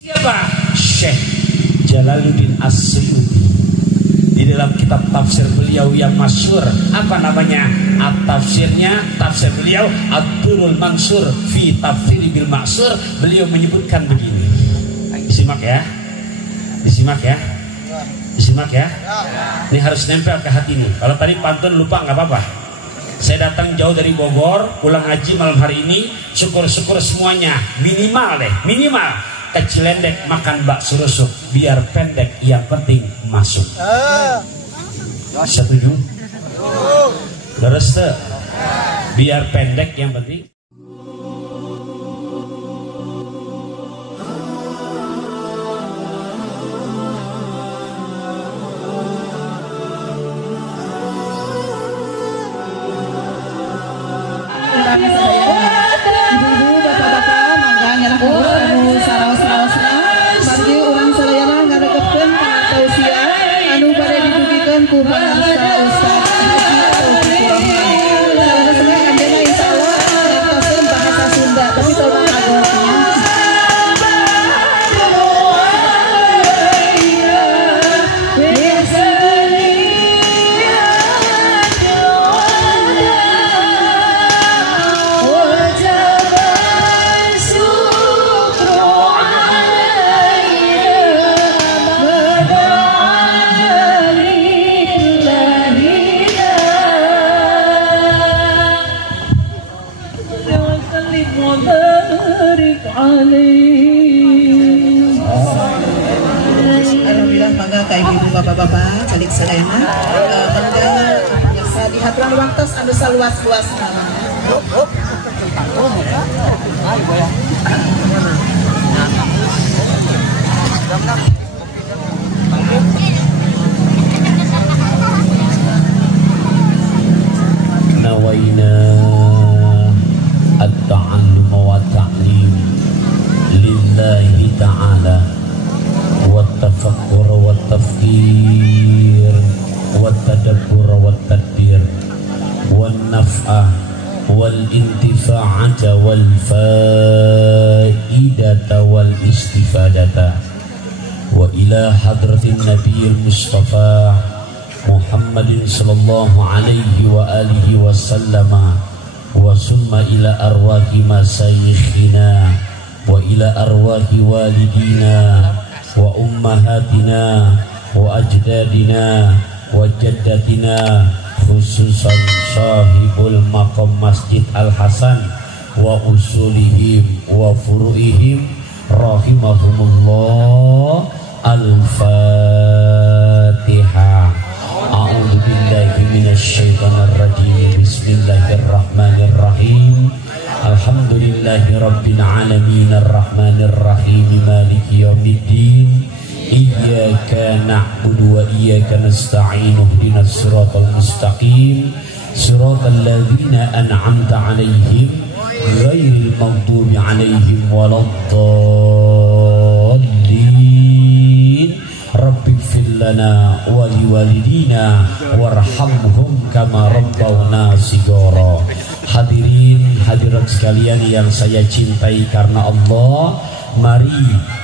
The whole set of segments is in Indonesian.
Siapa? Syekh Jalaluddin As-Suyuti. Di dalam kitab tafsir beliau yang masyhur, apa namanya? Tafsir beliau Ad-Durrul Mansur fi Tafsir bil Ma'sur. Beliau menyebutkan begini. Disimak ya. Disimak ya. Disimak ya. Ini harus nempel ke hati nih. Kalau tadi pantun lupa nggak apa-apa. Saya datang jauh dari Bogor, pulang ngaji malam hari ini, syukur-syukur semuanya minimal deh, minimal kecelendek makan bakso rusuk, biar pendek yang penting masuk. Setuju? Terus tuh, biar pendek yang penting. Ibu-ibu, bapak-bapak, mangga nyerah anu saraos-saraosna. Bagi urang sadayana ngadeukkeun kana tausiah anu bade didugikeun ku Bapak Ustaz Haji Taufikur Rahman. Salah seneng kandena insyaallah ngartokeun bahasa Sunda tapi tolong agotnya. Alhamdulillah, mangga ka ibu bapak-bapak calik sadayana mangga biasa di haturan waktos anu saluas-luasna. Nawaina at-ta'allum wa ta'lim lillahi ta'ala wa tafakkur wa tafkir wa tadabbur wa tadbir wa naf'ah wal intifa'ata wal fa'idata wal istifadata wa ila hadratin nabiyil mustafa Muhammadin sallallahu alaihi wa alihi wa sallama wa summa ila arwahi masayyikhina wa ila arwahi walidina wa ummahatina wa ajdadina wa jaddatina, khususan sahibul maqam Masjid Al-Hasan wa usulihim wa furu'ihim rahimahumullah. Al-Fatihah. A'udzu billahi minasyaitonir rajim. Bismillahirrahmanirrahim. Alhamdulillahi rabbil alamin arrahmanir rahim maliki yaumiddin. Iyyaka na'budu wa iyyaka nasta'in. Ihdinas siratal mustaqim. Siratal ladzina an'amta 'alaihim ghairil maghdubi 'alaihim waladdallin. Rabbi ighfir lana wa liwalidina warhamhum kama rabbawna shighara. Hadirin hadirat sekalian yang saya cintai karena Allah, mari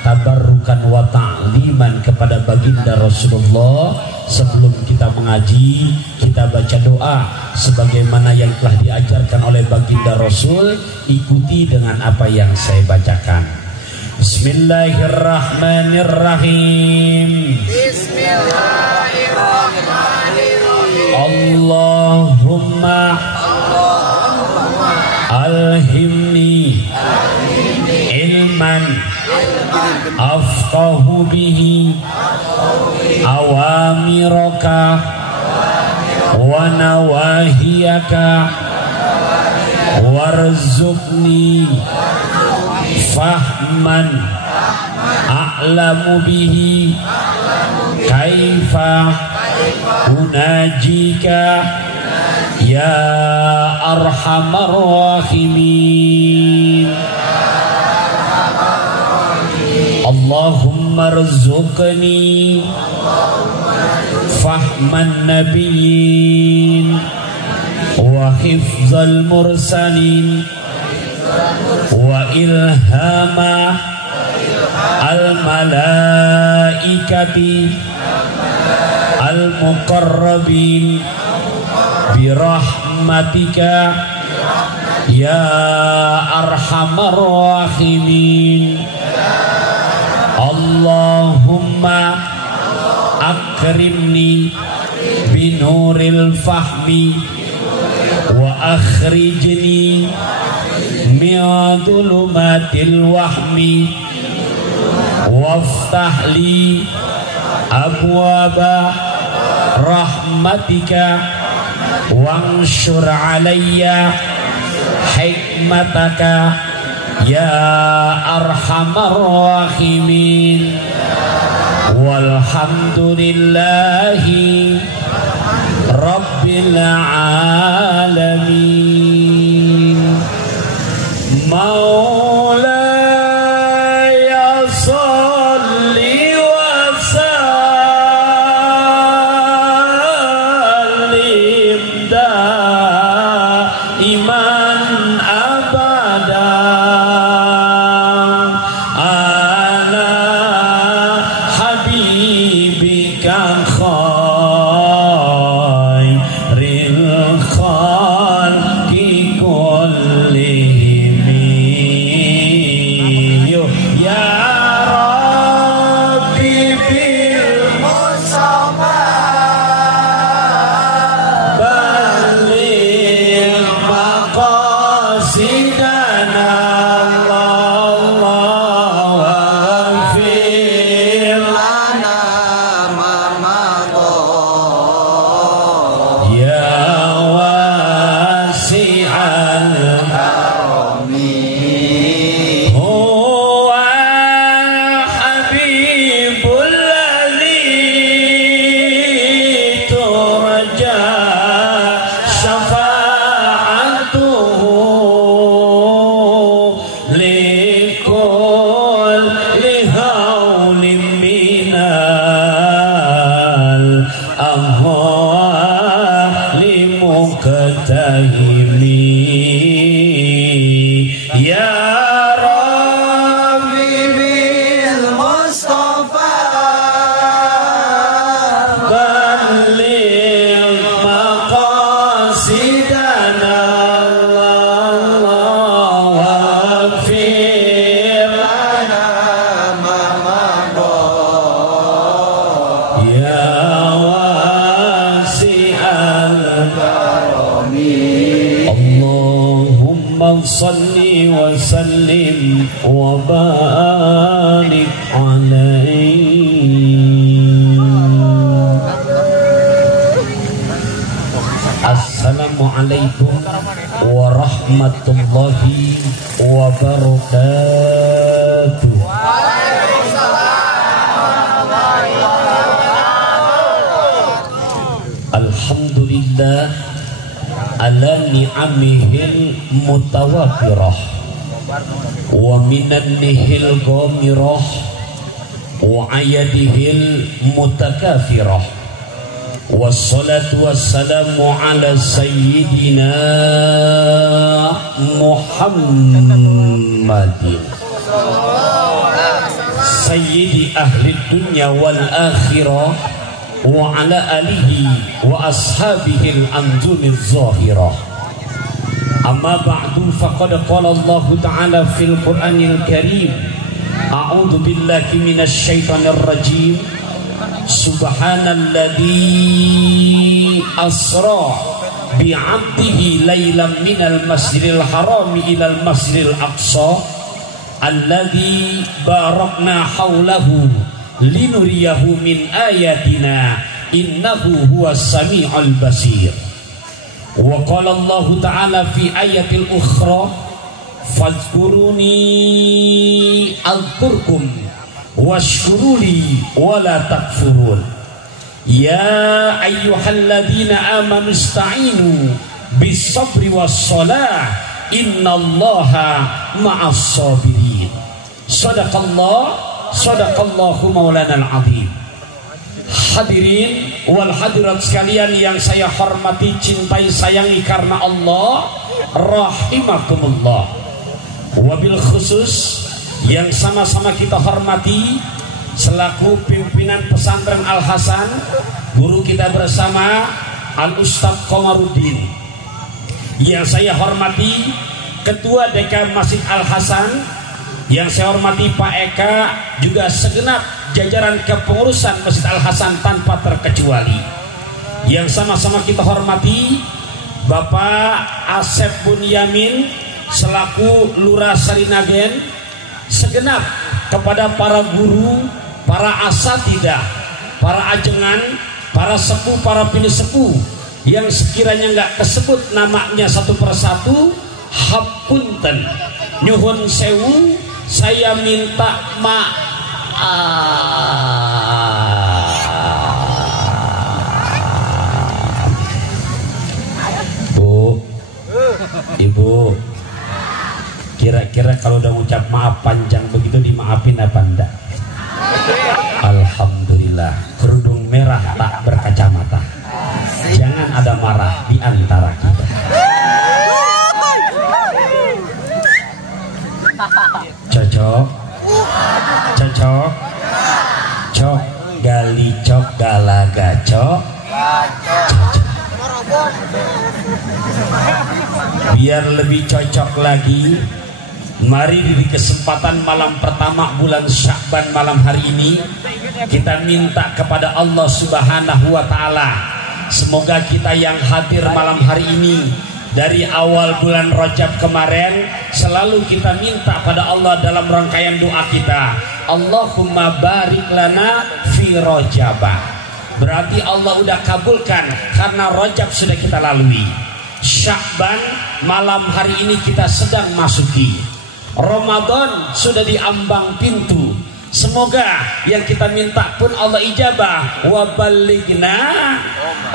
tabarrukan wa ta'liman kepada baginda Rasulullah. Sebelum kita mengaji, kita baca doa sebagaimana yang telah diajarkan oleh baginda Rasul. Ikuti dengan apa yang saya bacakan. Bismillahirrahmanirrahim. Bismillahirrahmanirrahim. Allahumma alhimni ilman afqahu bihi awamiraka wa nawahiyaka warzuqni fahman a'lamu bihi kaifa unajika ya arhamar rahimin. Allahumma rzuqni fahman nabiyyin wa hifzal mursalin wa ilhama al malaikati al-muqarrabin birahmatika ya arhamar rahimin. Allahumma akrimni binuril fahmi wa akhrijni min dhulumatil wahmi waftah li abwaba rahmatika wanshur alayya hikmataka ya arhamar rahimin. Walhamdulillahi rabbil alamin. Maulaya salli wa sallim daiman abada ala habibika khairil khalqi kullihim. Ya Rabbi bil Mustafa balligh maqasidana Allah waghfir lana ma madha ya wasi'al karami. Ya Rabbi bil Mustafa balligh maqasidana Allah waghfir lana ma madha ya wasi'al karami. Allahumma salli wa sallim wa barik alaihi. Assalamualaikum warahmatullahi wabarakatuh. Alhamdulillah ala ni'amihil mutawafirah wa minannihil ghamirah wa ayadihil mutakafirah. Wassalatu wassalamu ala sayyidina Muhammadin sayyidi ahli dunya wal akhirah wa ala alihi wa ashabihi al-anzumil zahirah. Amma ba'du, faqad qala Allah ta'ala fil Qur'anil Karim, a'udzu billahi minasy syaithanir rajim. Subhanalladzi asra bi'abdihi lailan minal masjidil harami ilal masjidil aqsa alladzi barakna haulahu linuriyahu min ayatina innahu huwas sami'ul basir. Wa qala Allah ta'ala fi ayatil ukhra fazkuruni azkurkum washkuruli wala takfurun. Ya ayyuhalladzina amanu ista'inu bis sabri was salah innallaha ma'as sabirin. Sadaqallahu maulanal azim. Hadirin wal hadirat sekalian yang saya hormati, cintai, sayangi karena Allah, rahimakumullah. Wabil khusus yang sama-sama kita hormati selaku pimpinan pesantren Al Hasan, guru kita bersama Al Ustadz Komarudin. Yang saya hormati Ketua Dekan Masjid Al Hasan, yang saya hormati Pak Eka, juga segenap jajaran kepengurusan Masjid Al Hasan tanpa terkecuali. Yang sama-sama kita hormati Bapak Asep Bunyamin selaku Lurah Sarinagen, segenap kepada para guru, para asatidah, para ajengan, para sepuh, para bini sepuh yang sekiranya nggak kesebut namanya satu persatu, hapunten, nyuhun sewu, saya minta maaf. Bu, Ibu, kira-kira kalau udah ucap maaf panjang begitu dimaafin apa enggak? Alhamdulillah, kerudung merah tak berkacamata. Jangan ada marah di antara kita. Cocok, cocok, cok gali cok galaga cok. Biar lebih cocok lagi, mari di kesempatan malam pertama bulan Sya'ban malam hari ini kita minta kepada Allah Subhanahu wa Ta'ala, semoga kita yang hadir malam hari ini dari awal bulan Rajab kemarin selalu kita minta pada Allah dalam rangkaian doa kita, Allahumma barik lana fi Rajabah. Berarti Allah udah kabulkan karena Rajab sudah kita lalui. Sya'ban malam hari ini kita sedang masuki. Ramadan sudah diambang pintu. Semoga yang kita minta pun Allah ijabah. Wa balighna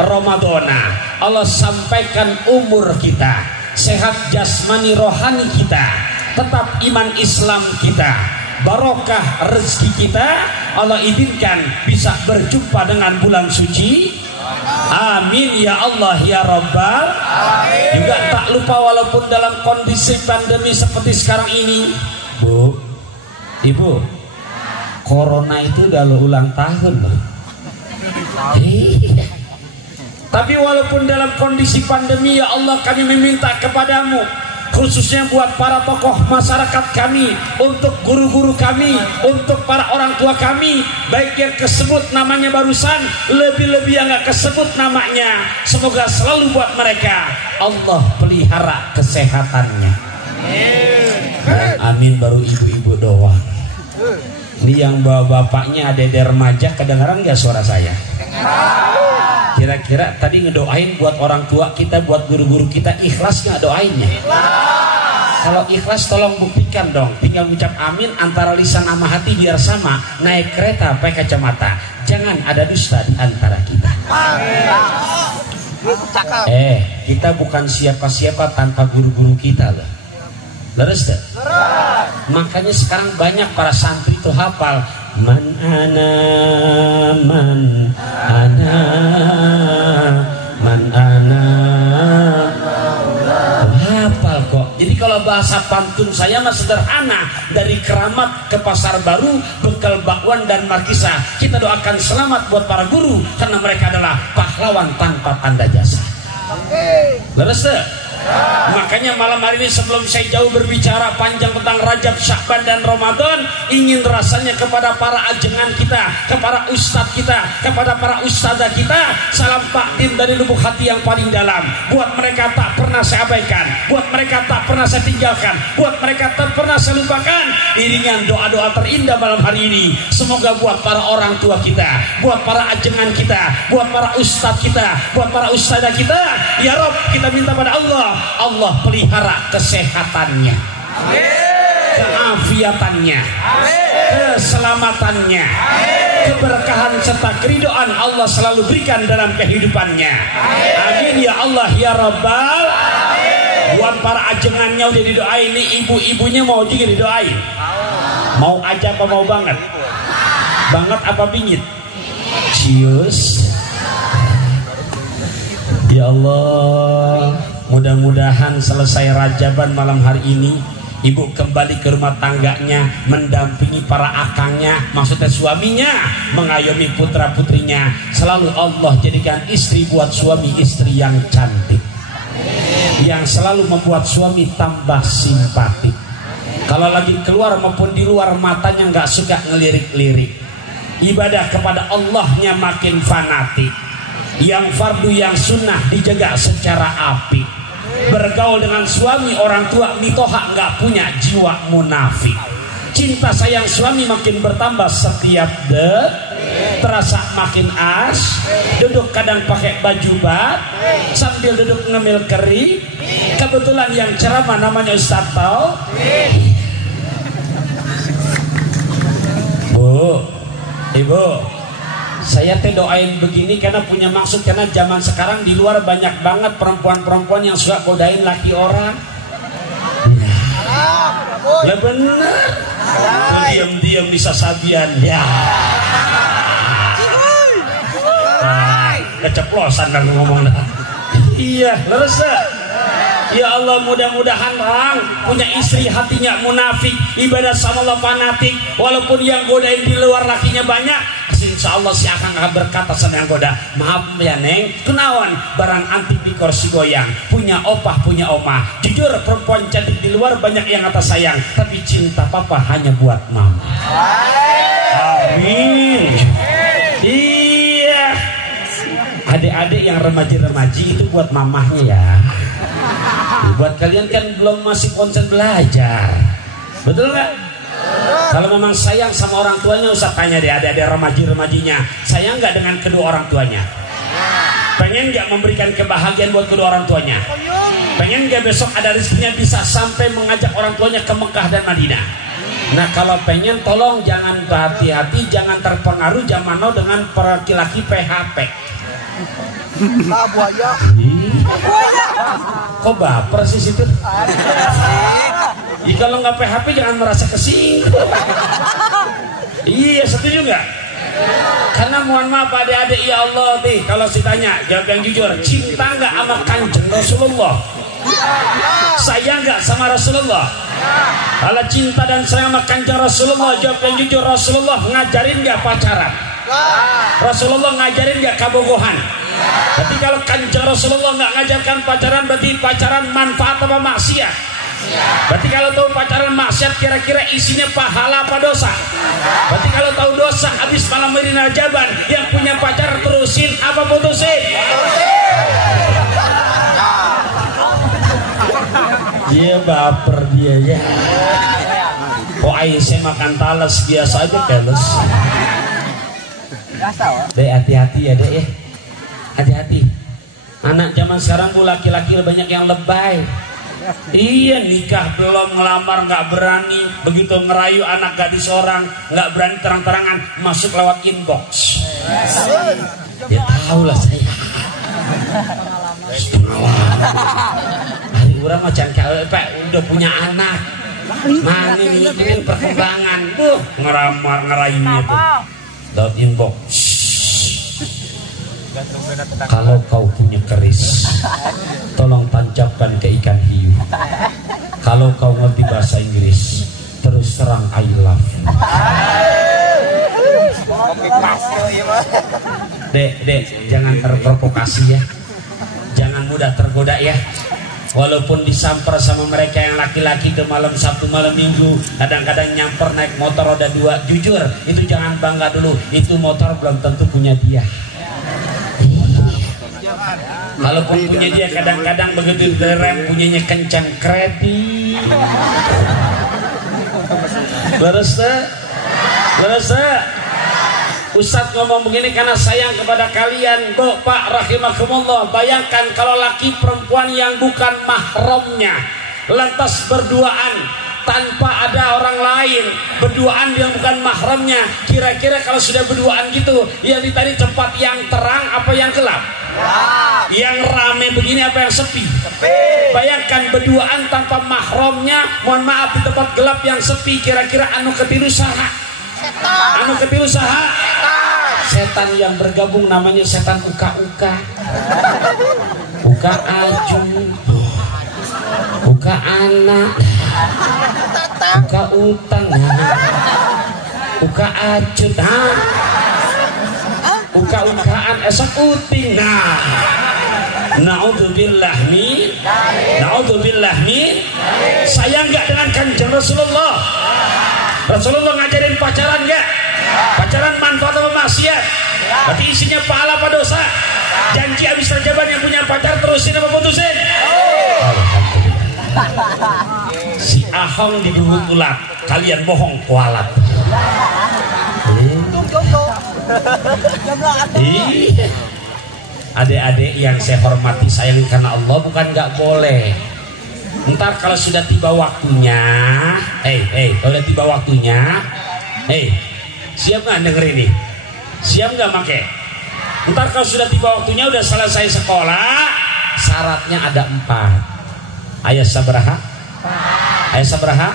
Ramadana. Allah sampaikan umur kita, sehat jasmani rohani kita, tetap iman Islam kita, barokah rezeki kita. Allah izinkan bisa berjumpa dengan bulan suci. Amin ya Allah ya Rabbal. Juga tak lupa walaupun dalam kondisi pandemi seperti sekarang ini, Bu, Ibu, Corona itu udah ulang tahun loh. Tapi walaupun dalam kondisi pandemi, ya Allah, kami meminta kepadamu, khususnya buat para tokoh masyarakat kami, untuk guru-guru kami, untuk para orang tua kami, baik yang kesebut namanya barusan, lebih-lebih yang gak kesebut namanya, semoga selalu buat mereka Allah pelihara kesehatannya. Amin baru ibu-ibu doang. Ini yang bawa bapaknya ada remaja, kedengaran gak suara saya? Kira-kira tadi ngedoain buat orang tua kita, buat guru-guru kita, ikhlas gak doainnya? Kalau ikhlas tolong buktikan dong, tinggal ucap amin antara lisan sama hati biar sama. Naik kereta pakai kacamata, jangan ada dusta di antara kita. Kita bukan siapa-siapa tanpa guru-guru kita loh. Leres deh. Makanya sekarang banyak para santri itu hafal man ana man ana man ana, hafal kok. Jadi kalau bahasa pantun saya mah sederhana, dari Keramat ke Pasar Baru, bekal bakwan dan markisa. Kita doakan selamat buat para guru karena mereka adalah pahlawan tanpa tanda jasa. Leres deh. Makanya malam hari ini sebelum saya jauh berbicara panjang tentang Rajab, Sya'ban dan Ramadan, ingin rasanya kepada para ajengan kita, kepada ustadz kita, kepada para ustadzah kita, salam takdim dari lubuk hati yang paling dalam. Buat mereka tak pernah saya abaikan, buat mereka tak pernah saya tinggalkan, buat mereka tak pernah saya lupakan. Iringan doa-doa terindah malam hari ini, semoga buat para orang tua kita, buat para ajengan kita, buat para ustadz kita, buat para ustadzah kita, ya Rob, kita minta pada Allah, Allah pelihara kesehatannya, keafiatannya, keselamatannya, keberkahan serta keridhaan Allah selalu berikan dalam kehidupannya. Amin ya Allah ya Rabbal. Buat para ajengannya udah didoain, nih ibu-ibunya mau juga didoain. Mau aja apa mau banget? Banget apa bingit? Cius. Ya Allah, mudah-mudahan selesai Rajaban malam hari ini Ibu kembali ke rumah tangganya, mendampingi para akangnya, maksudnya suaminya, mengayomi putra putrinya. Selalu Allah jadikan istri buat suami istri yang cantik, yang selalu membuat suami tambah simpatik. Kalau lagi keluar maupun di luar, matanya nggak suka ngelirik-lirik. Ibadah kepada Allahnya makin fanatik. Yang fardu yang sunnah dijaga secara apik. Bergaul dengan suami orang tua mitoha, nggak punya jiwa munafik. Cinta sayang suami makin bertambah setiap terasa makin as. Duduk kadang pakai baju bat sambil duduk ngemil keri. Kebetulan yang ceramah namanya Ustaz Tau. Bu, ibu, saya teh doain begini karena punya maksud, karena zaman sekarang di luar banyak banget perempuan-perempuan yang suka godain laki orang. Ya bener, diam-diam bisa sabian ya. Keceplosan kan ngomong dah. Iya, leres. Ya Allah, mudah-mudahan orang punya istri hatinya munafik, ibadah sama Allah fanatik, walaupun yang godain di luar lakinya banyak. Insya Allah si akang akan berkata sama yang goda, maaf ya neng, kenawan barang anti pikor si goyang, punya opah punya omah. Jujur perempuan cantik di luar banyak yang atas sayang, tapi cinta papa hanya buat mama. Amin. Iya, adik-adik yang remaji-remaji itu buat mamahnya ya. Buat kalian kan belum masih konsen belajar, betul nggak? Kalau memang sayang sama orang tuanya, usah tanya deh adik-adik remaji-remajinya, sayang nggak dengan kedua orang tuanya? Pengen nggak memberikan kebahagiaan buat kedua orang tuanya? Pengen nggak besok ada rezekinya bisa sampai mengajak orang tuanya ke Mekah dan Madinah? Nah kalau pengen, tolong jangan hati-hati, jangan terpengaruh zaman now dengan laki-laki PHP. Buaya. Kok baper sih situ? Jika lo nggak PHP jangan merasa kesinggung. Iya, setuju nggak? Karena mohon maaf adik-adik, ya Allah nih, kalau ditanya jawab yang jujur, cinta nggak sama Kanjeng Rasulullah? Sayang nggak sama Rasulullah? Kalau cinta dan sayang sama Kanjeng Rasulullah, jawab yang jujur, Rasulullah ngajarin nggak pacaran? Rasulullah ngajarin nggak kabogohan? Berarti kalau Kanjeng Rasulullah nggak ngajarkan pacaran, berarti pacaran manfaat apa maksiat? Berarti kalau tahu pacaran maksiat, kira-kira isinya pahala apa dosa? Berarti kalau tahu dosa, habis malam Medina Jaban, yang punya pacar terusin apa putusin? Dia baper dia ya. Kok Aisyah makan talas biasa aja keles. Dek hati-hati ya dek ya. Hati-hati. Anak zaman sekarang bu laki-laki banyak yang lebay. Iya, nikah belum, ngelamar nggak berani, begitu ngerayu anak gadis orang nggak berani terang-terangan, masuk lewat inbox. Ya tahu lah saya. Hari orang macam KWP udah punya anak, mana ini perkembangan, ngeramar ngerayunya tuh lewat inbox. Kalau kau punya keris, tolong tancapkan ke ikan hiu. Kalau kau ngerti bahasa Inggris, terus terang I love you. Dek, jangan terprovokasi ya. Jangan mudah tergoda ya. Walaupun disamper sama mereka yang laki-laki ke malam Sabtu malam Minggu, kadang-kadang nyamper naik motor roda 2, jujur itu jangan bangga dulu, itu motor belum tentu punya dia. Kalaupun punya dia, kadang-kadang begitu direm punyanya kencang kredit. Beres. Ustadz ngomong begini karena sayang kepada kalian, Bu, Pak, rahimakumullah. Bayangkan kalau laki perempuan yang bukan mahramnya lantas berduaan tanpa ada orang lain, berduaan yang bukan mahramnya. Kira-kira kalau sudah berduaan gitu, yang ditari tempat yang terang apa yang gelap? Yang rame begini apa yang sepi? Bayangkan berduaan tanpa mahramnya, mohon maaf, di tempat gelap yang sepi, kira-kira anu ketiru saha? Anu ketiru saha? Setan yang bergabung namanya setan uka-uka. Uka aju, uka anak. Buka utang, buka acut, buka-bukaan esok uting. Naudzubillah min. Saya enggak dengan kanjeng Rasulullah. Rasulullah ngajarin pacaran enggak? Pacaran manfaat atau maksiat? Berarti isinya pahala apa dosa? Janji habis rajaban yang punya pacar terusin apa putusin? Si Ahong diburu ulat, kalian bohong kualat. Adik-adik yang saya hormati, sayang karena Allah, bukan nggak boleh. Ntar kalau sudah tiba waktunya, kalau sudah tiba waktunya, siap nggak denger ini? Siap nggak make? Ntar kalau sudah tiba waktunya, udah selesai sekolah, syaratnya ada 4. Ayat sabaraha? Ayat sabaraha?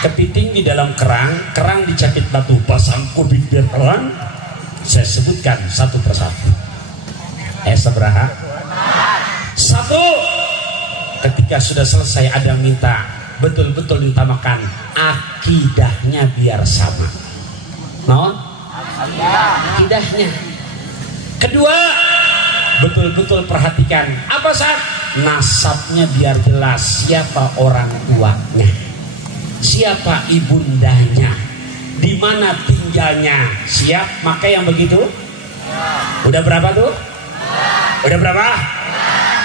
Kepiting di dalam kerang dicakit batu, pasang kubik biar terang. Saya sebutkan satu persatu. Ayat sabaraha? 1. Ketika sudah selesai ada yang minta betul-betul diutamakan akidahnya biar sama. Non? Akidahnya. 2, betul-betul perhatikan apa saat nasabnya biar jelas, siapa orang tuanya, siapa ibundanya, di mana tinggalnya, siap. Maka yang begitu udah berapa tuh? Udah berapa?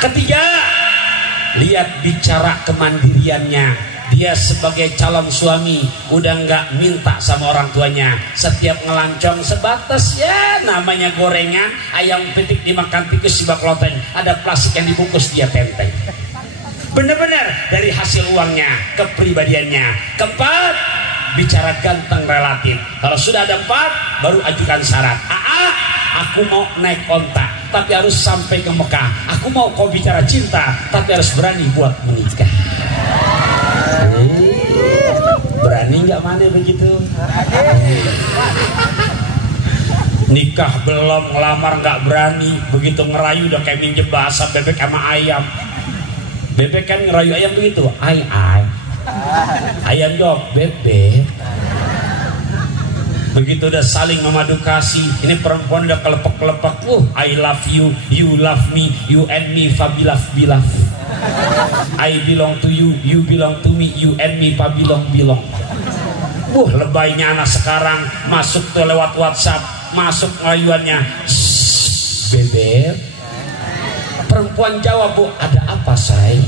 3, lihat bicara kemandiriannya. Dia sebagai calon suami udah nggak minta sama orang tuanya. Setiap ngelancong sebatas ya namanya gorengan, ayam petik dimakan tikus di bak loteng, ada plastik yang dibungkus dia tenteng. Bener-bener dari hasil uangnya, kepribadiannya. 4, bicara ganteng relatif. Kalau sudah ada 4, baru ajukan syarat. Aku mau naik onta, tapi harus sampai ke Mekah. Aku mau kau bicara cinta, tapi harus berani buat menikah. Berani nggak mana begitu? Nikah belum, ngelamar nggak berani, begitu ngerayu udah kayak minjem bahasa bebek sama ayam. Bebek kan ngerayu ayam begitu, ay. Ayam jawab bebek. Begitu udah saling memadu kasih, ini perempuan udah kelepek-kelepek. I love you, you love me, you and me, fabilaf bilaf. I belong to you, you belong to me, you and me, fabilong bilong. Lebaynya anak sekarang, masuk tuh lewat WhatsApp, masuk ngayuannya, bebek. Perempuan jawab, Bu, ada apa say?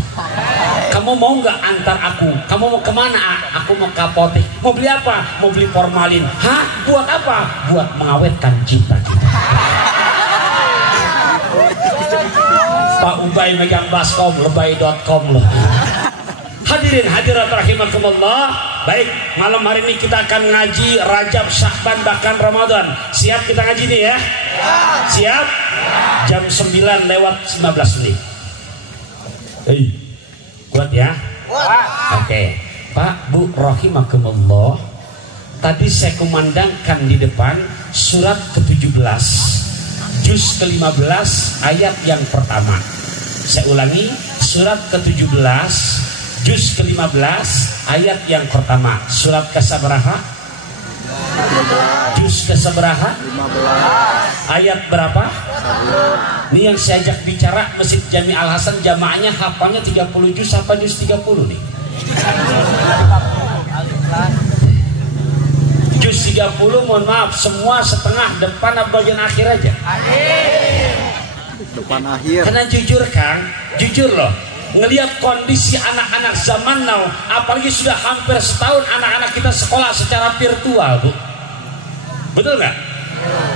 Kamu mau nggak antar aku? Kamu mau kemana? Aku mau ke apotek. Mau beli apa? Mau beli formalin. Hah? Buat apa? Buat mengawetkan cinta kita. Pak Ubay megang baskom, lebay.com loh. Hadirin hadirat rahimakumullah. Baik, malam hari ini kita akan ngaji Rajab, Sya'ban, bahkan Ramadan. Siap kita ngaji nih ya? Siap? Jam 9 lewat 19 menit. Kuat ya? Oke. Pak, Bu, rahimakumullah. Tadi saya kumandangkan di depan surat ke-17, juz ke-15, ayat yang pertama. Saya ulangi, surat ke-17, juz ke-15, ayat yang pertama. Surat ke-sabaraha? Juz ke-sabaraha? 15. Ayat berapa? 11. Ini yang saya ajak bicara Masjid Jami Al-Hasan, jamaahnya hafalnya 30 juz apa juz 30 nih? Juz 30, mohon maaf, semua setengah, depan atau bagian akhir aja? Depan akhir. Karena jujur Kang, jujur loh, ngelihat kondisi anak-anak zaman now, apalagi sudah hampir setahun anak-anak kita sekolah secara virtual, Bu. Betul nggak?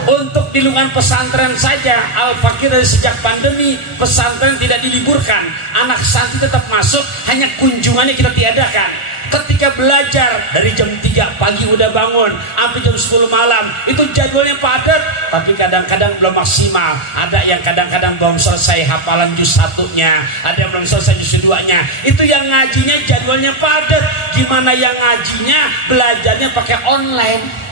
Untuk di lingkungan pesantren saja, Al-Fakir dari sejak pandemi, pesantren tidak diliburkan, anak santri tetap masuk, hanya kunjungannya kita tiadakan. Ketika belajar dari jam 3 pagi udah bangun sampai jam 10 malam, itu jadwalnya padat, tapi kadang-kadang belum maksimal. Ada yang kadang-kadang belum selesai hafalan juz 1-nya, ada yang belum selesai juz 2-nya. Itu yang ngajinya jadwalnya padat. Gimana yang ngajinya, belajarnya pakai online?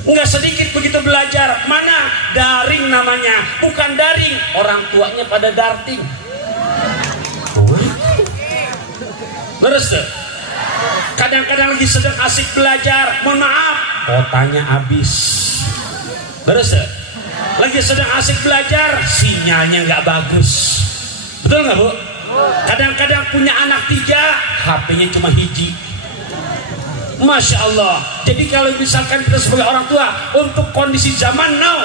Nggak sedikit begitu belajar. Mana? Daring namanya. Bukan daring, orang tuanya pada darting. Terus tuh. Kadang-kadang lagi sedang asik belajar, mohon maaf, kotanya habis. Terus tuh. Lagi sedang asik belajar, sinyalnya nggak bagus. Betul nggak, Bu? Kadang-kadang punya anak 3, HP-nya cuma hiji. Masya Allah. Jadi kalau misalkan kita sebagai orang tua, untuk kondisi zaman now,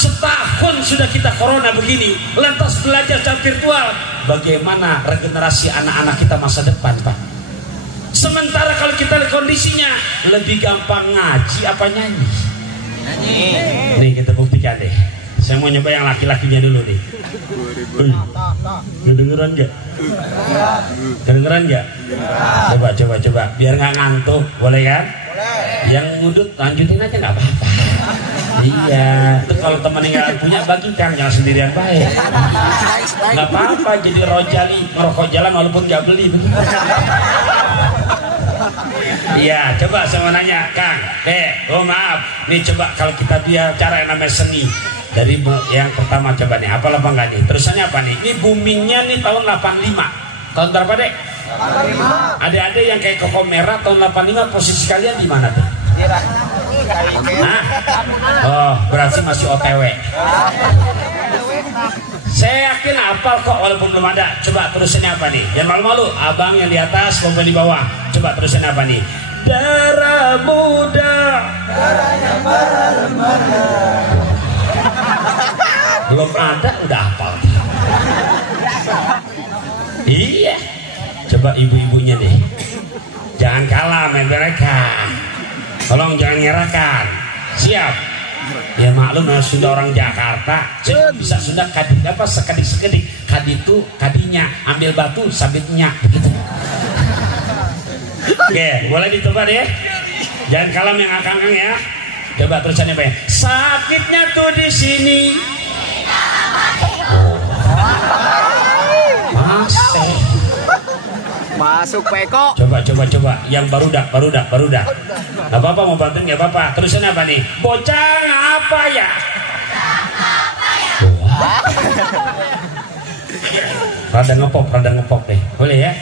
setahun sudah kita corona begini, lantas belajar secara virtual, bagaimana regenerasi anak-anak kita masa depan, Pak? Sementara kalau kita lihat kondisinya, lebih gampang ngaji apa nyanyi? Nih kita buktikan deh. Saya mau nyoba yang laki-lakinya dulu nih. Kedengeran nggak? Kedengeran nggak? Coba. Biar nggak ngantuk, boleh kan? Yang ngudut lanjutin aja nggak apa-apa. Iya. Itu kalau teman yang nggak punya bagikan, jangan sendirian baik. Nggak apa-apa. Jadi rojali ngerokok jalan walaupun nggak beli. Iya, coba saya mau nanya, Kang. Maaf. Nih coba kalau kita bicara yang namanya seni. Dari yang pertama coba nih, apa apa enggak nih? Terusannya apa nih? Ini boomingnya nih tahun 85. Tahun berapa, Dek? 85. Ada yang kayak Koko Merah tahun 85, posisi kalian di mana tuh? Nah, oh berarti masih OTW. Saya yakin hafal kok walaupun belum ada. Coba terusannya apa nih? Jangan malu-malu, abang yang di atas, bapak di bawah. Coba terusannya apa nih? Darah muda, darahnya para remaja. Belum ada udah hafal. Iya. Coba ibu-ibunya deh. Jangan kalah sama mereka. Tolong jangan nyerahkan. Siap. Ya maklum sudah orang Jakarta. Bisa sudah kadi apa sekedik-sekedik. Kadi itu kadinya, ambil batu sabitnya gitu. Oke, boleh dicoba deh. Jangan kalah yang akang-akang ya. Coba terusannya apa ya? Sakitnya tuh di sini. Masuk Peko. Coba. Yang baru dah. Gak apa-apa mau bantuin gak apa-apa. Terusannya apa nih? Bocah apa ya? Rada ngepop deh. Boleh ya?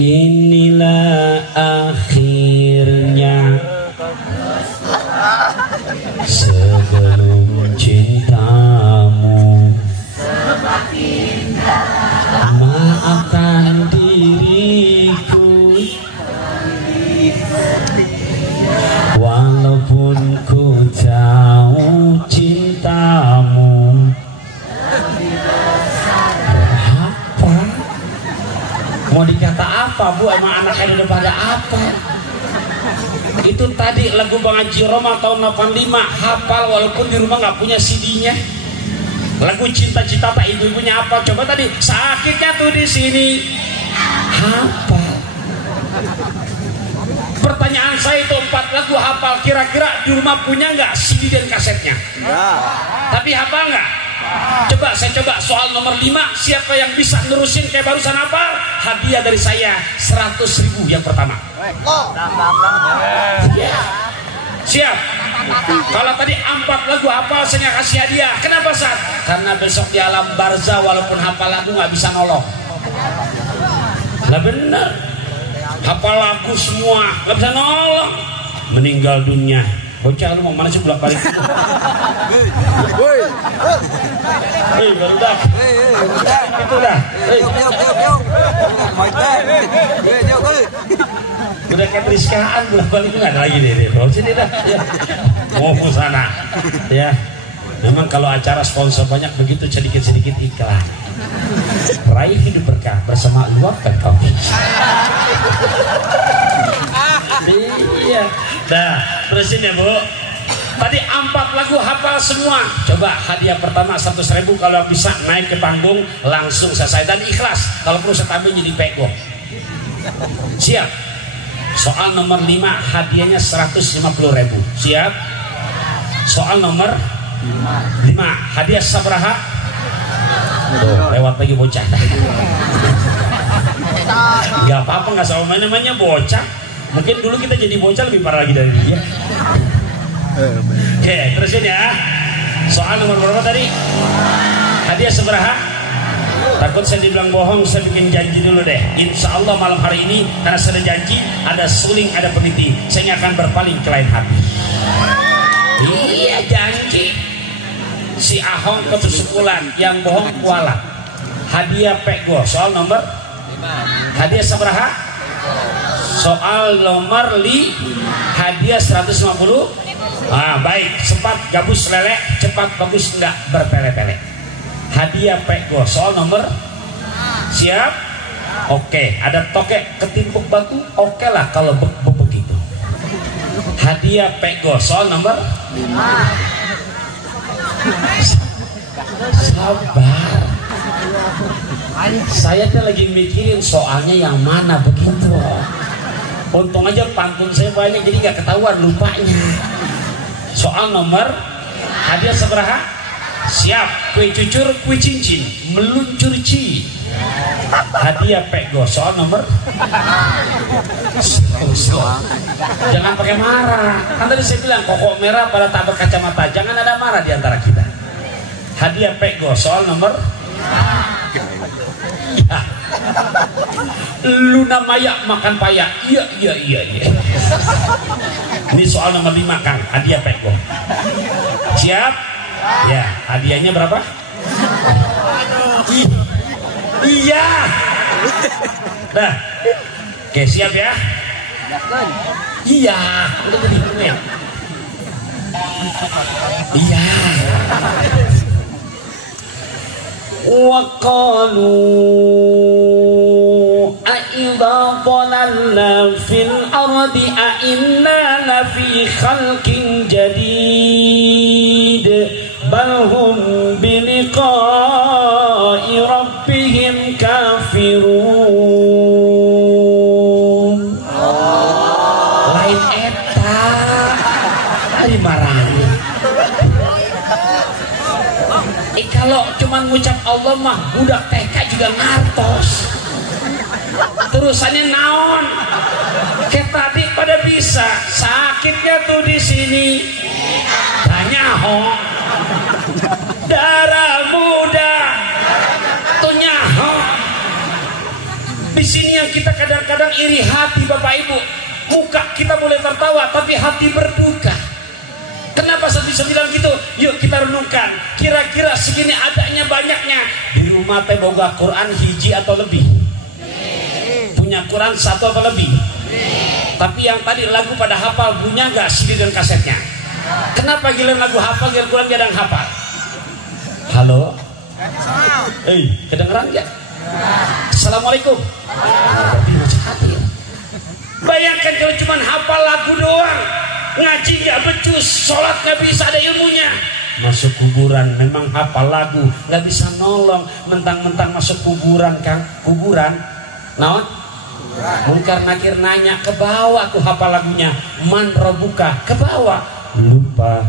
Inilah akhirnya sebelum cintamu maafkan diriku walaupun ku jauh cintamu. Apa? Mau dikata apa, Bu? Emang anaknya udah pada apa? Itu tadi lagu Bang Haji Roma tahun 85, hafal walaupun di rumah nggak punya CD-nya. Lagu Cinta-Cita tak ibu-ibunya apa? Coba tadi sakitnya tuh di sini. Hafal. Pertanyaan saya itu 4 lagu hafal, kira-kira di rumah punya nggak CD dan kasetnya? Ya. Tapi hafal nggak? Coba soal nomor 5, siapa yang bisa nerusin kayak barusan hafal? Hadiah dari saya 100.000 yang pertama. Siap. Kalau tadi 4 lagu hafal saya kasih hadiah. Kenapa, Sat? Karena besok di alam barzah walaupun hafal lagu nggak bisa nolong. Lah bener. Hafal lagu semua nggak bisa nolong. Meninggal dunia. Bocah lu mau mana sih bolak-balik? Baru dah. Itu dah. Udah kayak periskaan bolak-balik nggak ada lagi deh. Bawa sini dah. Mau ke sana. Ya. Memang kalau acara sponsor banyak begitu sedikit-sedikit iklan. Raih hidup berkah bersama Luapkan Kopi. Iya. Nah, terusin ya, Bu. Tadi 4 lagu hafal semua. Coba hadiah pertama 100.000, kalau bisa naik ke panggung langsung selesai dan ikhlas. Kalau perlu saya tambah jadi pego. Siap. Soal nomor 5 hadiahnya 150.000. Siap. Soal nomor 5 hadiah sabaraha? Lewat lagi bocah. Gak apa-apa, gak sama namanya bocah. Mungkin dulu kita jadi bocah lebih parah lagi dari dia. Oke, terusin ya. Soal nomor berapa tadi? Hadiah sabaraha? Takut saya dibilang bohong, saya bikin janji dulu deh. Insya Allah malam hari ini karena sudah janji, ada suling, ada peniti, saya akan berpaling ke lain hati. Iya janji. Si Ahong ketusukulan, yang bohong kualat. Hadiah pego. Soal nomor 5. Hadiah sabaraha? Soal nomor 5. Hadiah 150. Baik, cepat gabus lele, cepat bagus enggak bertele-tele. Hadiah pego. Soal nomor siap? Oke, ada tokek ketimpuk batu. Oke lah kalau begitu. Hadiah pego. Soal nomor 5. Sabar, saya tuh lagi mikirin soalnya yang mana begitu. Untung aja pantun saya banyak jadi nggak ketahuan lupanya. Soal nomor hadiah seberapa? Siap, kue cucur, kue cincin, meluncur ci. Hadiah pego. Soal nomor jangan pakai marah. Kan tadi saya bilang kokok merah pada tak berkacamata. Jangan ada marah di antara kita. Hadiah pego. Soal nomor ya. Luna Maya makan paya. Iya. Ini soal nomor 5 Kang. Hadiah pego. Siap? Ya. Hadiahnya berapa? Iya. Nah, oke siap ya. Iya. Udah jadi ya. Iya. Wa qalu a idza dhalalna fil ardi a inna lafi khalqin jadid bal hum bi liqa'i rabbihim kafirun. Lain eta dari marani. Kalau cuman ngucap Allah mah budak TK juga ngartos. Terusannya naon? Kayak tadi pada bisa sakitnya tuh di sini. Tanya ho. Darah muda tuh nyaho. Di sini yang kita kadang-kadang iri hati Bapak Ibu. Muka kita boleh tertawa tapi hati berduka. Kenapa saya bisa bilang gitu? Yuk kita renungkan. Kira-kira segini adanya banyaknya. Di rumah teh boga Quran hiji atau lebih? Punya Quran 1 atau lebih? Tapi yang tadi lagu pada hafal punya nggak CD dan kasetnya? Kenapa giliran lagu hafal giliran Quran kadang hafal? Halo? Kedengeran nggak? Assalamualaikum. Bayangkan kalau cuma hafal lagu doang, ngaji nggak becus, sholat nggak bisa ada ilmunya. Masuk kuburan memang hafal lagu nggak bisa nolong. Mentang-mentang masuk kuburan Kang, kuburan naon? Mungkar nakir nanya ke bawah tuh hafal lagunya. Man robuka ke bawah. Lupa.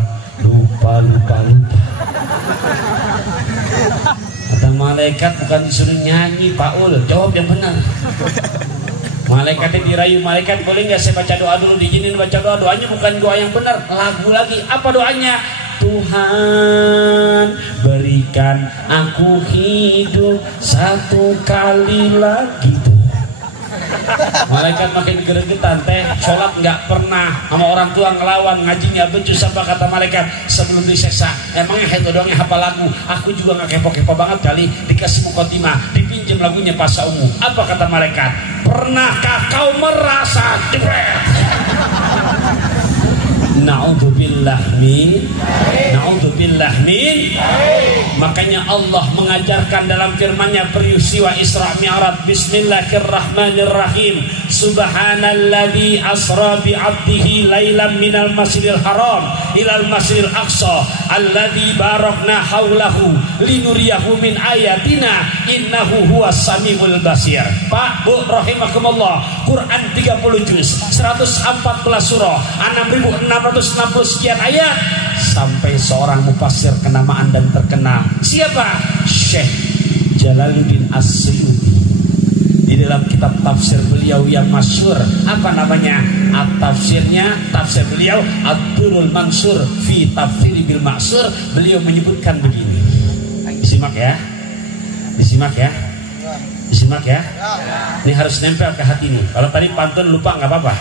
Kata malaikat bukan disuruh nyanyi Paul, jawab yang benar. Malaikatnya dirayu, malaikat boleh nggak saya baca doa dulu? Diizinin baca doa, doanya bukan doa yang benar, lagu lagi. Apa doanya? Tuhan berikan aku hidup satu kali lagi. Malaikat makin gregetan teh, sholat nggak pernah, sama orang tua ngelawan, ngajinya becus. Apa kata malaikat sebelum diseksa? Emangnya itu doang yang hafal lagu? Aku juga nggak kepo-kepo banget kali. Dikasih mukotimah, dipinjam lagunya pas ungu. Apa kata malaikat? Pernahkah kau merasa jebret? Na'udzubillah min. Makanya Allah mengajarkan dalam firman-Nya peristiwa Isra Mi'raj. Bismillahirrahmanirrahim. Subhanalladzi asra bi 'abdihi lailan minal masjidil haram ilal masjidil aqsa alladzi barakna haulahu linuriyahu min ayatina innahu huwas samiul basir. Pak, Bu, rahimakumullah. Quran 30 juz, 114 surah, 6660 sekian ayat, sampai seorang mufassir kenamaan dan terkenal. Siapa? Syekh Jalaluddin As-Suyuti. Di dalam kitab tafsir beliau yang masyhur, apa namanya? Tafsirnya, tafsir beliau Ad-Durrul Mansur fi Tafsir bil Ma'sur. Beliau menyebutkan begini. Simak ya. Disimak ya. Disimak ya. Ini harus nempel ke hati nih. Kalau tadi pantun lupa nggak apa-apa.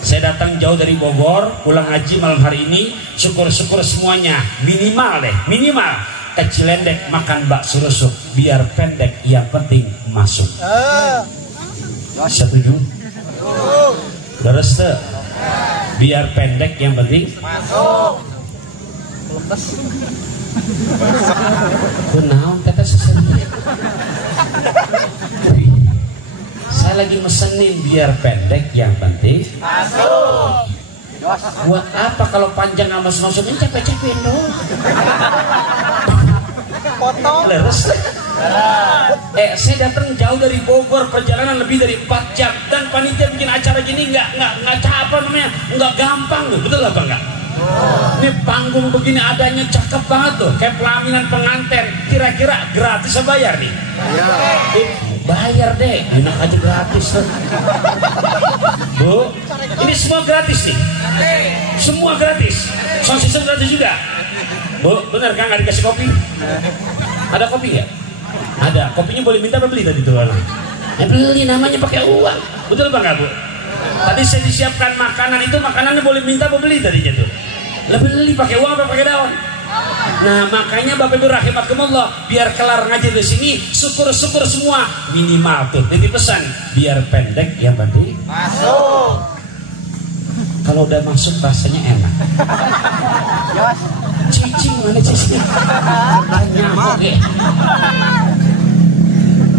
Saya datang jauh dari Bogor, pulang haji malam hari ini, syukur-syukur semuanya minimal deh, minimal ke Cilendek makan bakso rusuk, biar pendek yang penting masuk. Setuju? Udah restu? Biar pendek yang penting masuk. Kunaon kata sesennya. Saya lagi mesenin biar pendek yang penting masuk. Buat apa kalau panjang nggak masuk-masukin, capek-capekin doang. Potong. Leres. Saya datang jauh dari Bogor, perjalanan lebih dari 4 jam, dan panitia bikin acara gini nggak apa namanya, nggak gampang loh, betul apa enggak? Ini panggung begini adanya cakep banget tuh, kayak pelaminan pengantin. Kira-kira gratis apa bayar nih? Bayar deh, enak aja gratis tuh. Bu, ini semua gratis nih. Semua gratis. Sound system gratis juga. Bu, bener kan nggak dikasih kopi? Ada kopi nggak? Ada. Kopinya boleh minta apa beli tadi tuh? Beli, namanya pakai uang. Betul apa nggak, Bu? Tadi saya disiapkan makanan itu, makanannya boleh minta apa beli tadinya tuh? Beli pakai uang apa pakai daun? Nah makanya Bapak Ibu rahimakumullah, biar kelar ngaji di sini, syukur-syukur semua minimal tuh. Jadi pesan biar pendek yang penting masuk. Kalau udah masuk rasanya enak. Cicing mana cicing? Nyamuk ya.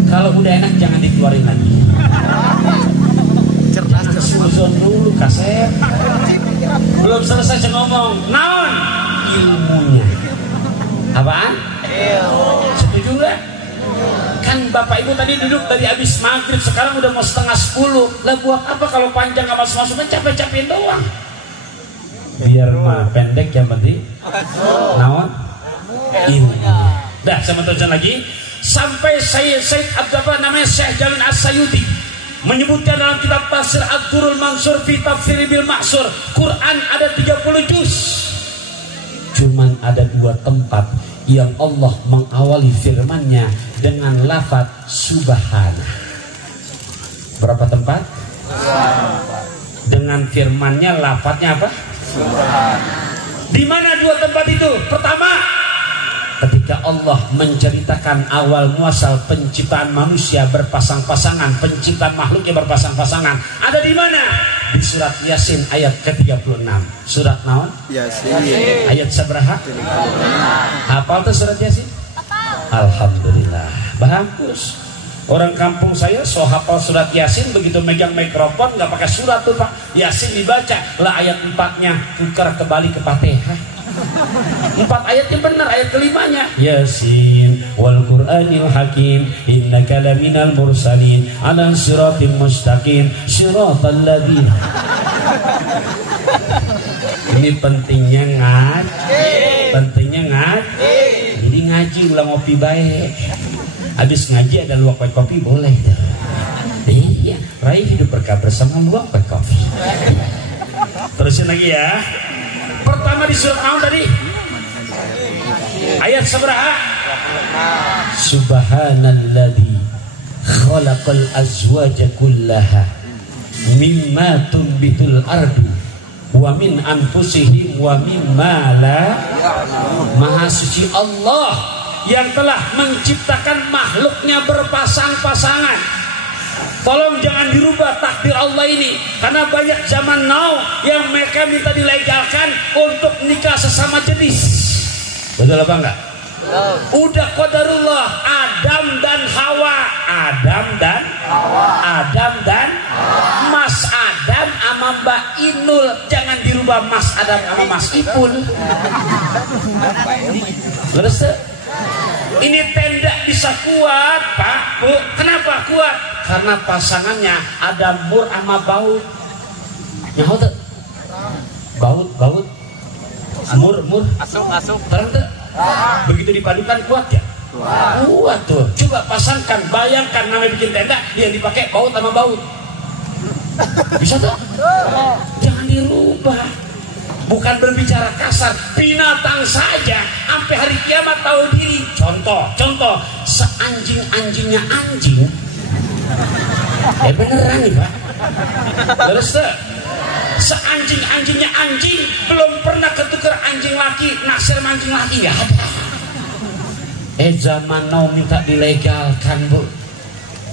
Kalau udah enak jangan dikeluarin lagi. Cerdas suzon dulu kasep. Belum selesai saya ngomong. Naon ilmunya? Apaan? Setuju nggak? Kan Bapak Ibu tadi duduk dari habis maghrib, sekarang udah mau 9:30. Lah buat apa kalau panjang nggak masuk-masuk, kan capek-capekin doang. Biar mah pendek yang penting naon ilmunya. Dah sama teruskan lagi sampai Syekh Abdullah namanya Syekh Jalil As-Sayuti menyebutkan dalam kitab Tafsir Ad-Durrul Mansur fi Tafsir Bil Ma'sur, Quran ada 30 juz. Cuman ada 2 tempat yang Allah mengawali firman-Nya dengan lafaz subhana. Berapa tempat? Dengan firman-Nya lafaznya apa? Subhana. Di mana 2 tempat itu? Pertama, ketika Allah menceritakan awal muasal penciptaan manusia berpasang-pasangan, penciptaan makhluknya berpasang-pasangan. Ada di mana? Di surat Yasin ayat ke-36. Surat naon? Yasin. Ayat sabaraha? Hafal tuh surat Yasin? Alhamdulillah. Bagus. Orang kampung saya so hafal surat Yasin, begitu megang mikrofon nggak pakai surat tuh Pak. Yasin dibaca, lah ayat 4-nya tukar kembali ke Fatihah. 4 ayatnya benar, ayat kelimanya Yasin wal Qur'anil Hakim innaka laminal mursalin ala siratim mustaqim siratal ladzina. Ini pentingnya ngaji. Pentingnya ngaji. Jadi ngaji ulang ngopi baik. Habis ngaji ada luak kopi boleh. Iya, raih hidup berkah bersama luak kopi. Terusin lagi ya. Pertama di surat An tadi ayat sabaraha? Subhanalladzi khalaqal azwaja kullaha mimma tunbitul ardu wa min anfusihim wa mimma la. Maha suci Allah yang telah menciptakan makhluknya berpasang-pasangan. Tolong jangan dirubah takdir Allah ini, karena banyak zaman now yang mereka minta dilegalkan untuk nikah sesama jenis. Betul apa enggak? Udah qadarullah, Adam dan Hawa, Adam dan Mas Adam sama Mbak Inul. Jangan dirubah Mas Adam sama Mas Ipul. Terus ini tenda bisa kuat Pak Bu. Kenapa kuat? Karena pasangannya ada mur sama baut. Nyaho tuh? Baut. Mur. Asuk. Terang tuh? Begitu dipadukan kuat ya? Kuat tuh. Coba pasangkan, bayangkan namanya bikin tenda, dia dipakai baut sama baut. Bisa tuh? Jangan dirubah. bukan berbicara kasar, binatang saja sampai hari kiamat tahu diri. Contoh, seanjing-anjingnya anjing. Beneran nih Pak. Terus seanjing-anjingnya anjing belum pernah ketukar anjing laki, naksir anjing laki, nggak ada. Zaman now minta dilegalkan Bu.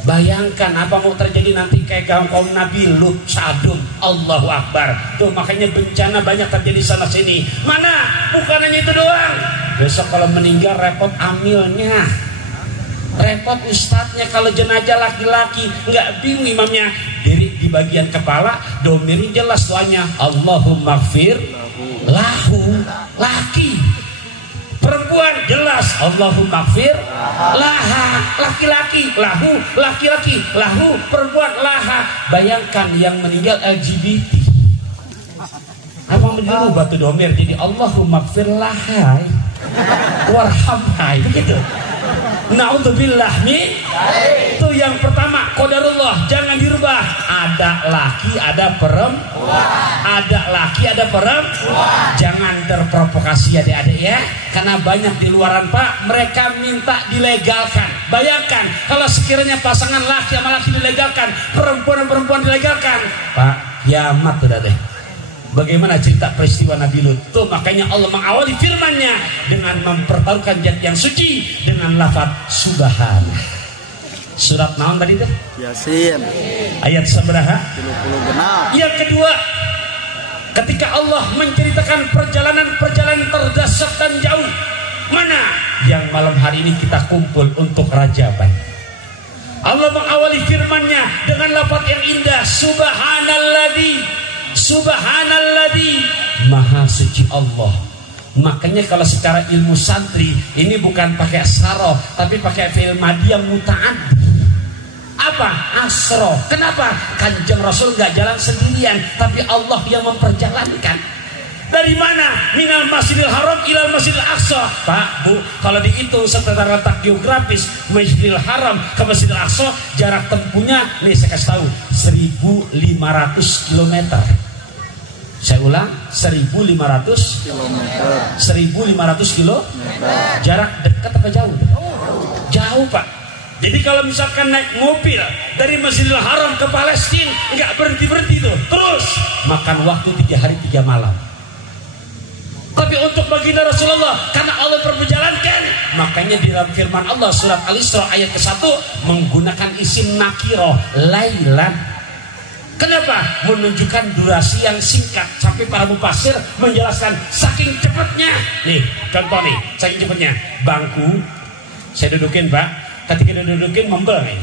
Bayangkan apa mau terjadi nanti kayak kaum Nabi Lut, Sodom, Allahu Akbar. Tuh makanya bencana banyak terjadi sana sini. Mana? Bukan hanya itu doang. Besok kalau meninggal repot amilnya, repot ustadznya. Kalau jenazah laki-laki nggak bingung imamnya. Diri di bagian kepala, domirin jelas doanya. Allahumma gfir lahu, laki. Perempuan jelas Allahumma gfir laha, laki-laki lahu, laki-laki lahu, perempuan laha. Bayangkan yang meninggal LGBT, apa menjadi batu domir jadi Allahumma gfir laha warhamha, begitu. Naudzubillah min. Itu yang pertama, qadarullah, jangan dirubah. Ada laki, ada perempuan. Ada laki, ada perempuan. Jangan terprovokasi adik-adik ya. Karena banyak di luaran Pak, mereka minta dilegalkan. Bayangkan kalau sekiranya pasangan laki sama laki dilegalkan, perempuan dan perempuan dilegalkan, Pak, kiamat tuh deh. Bagaimana cerita peristiwa Nabi Lut? Tuh makanya Allah mengawali firman-Nya dengan mempertaruhkan zat yang suci dengan lafaz subhan. Surat naon tadi tuh? Yasin. Ayat seberapa? 36. Yang kedua, ketika Allah menceritakan perjalanan terdahsyat dan jauh. Mana yang malam hari ini kita kumpul untuk rajaban? Allah mengawali firman-Nya dengan lafaz yang indah, Subhanalladzi, maha suci Allah. Makanya kalau secara ilmu santri ini bukan pakai saroh, tapi pakai fi'il madhi yang muta'addi. Apa? Asro. Kenapa? Kanjeng Rasul nggak jalan sendirian, tapi Allah yang memperjalankan. Dari mana? Minal Masjidil Haram ilal Masjidil Aqsa. Pak, Bu, kalau dihitung secara letak geografis Masjidil Haram ke Masjidil Aqsa, jarak tempuhnya nih saya kasih tahu 1.500 km. Saya ulang, 1.500 km. 1.500 km. Jarak dekat apa jauh? Jauh Pak. Jadi kalau misalkan naik mobil dari Masjidil Haram ke Palestina nggak berhenti tuh, terus makan waktu 3 hari 3 malam. Tapi untuk baginda Rasulullah, karena Allah perjalankan, makanya di dalam firman Allah surat Al-Isra ayat ke-1 menggunakan isim nakiro, lailan. Kenapa? Menunjukkan durasi yang singkat. Sampai para mufasir menjelaskan saking cepatnya. Nih, contoh nih, saking cepatnya. Bangku, saya dudukin Pak. Ketika dudukin membel nih.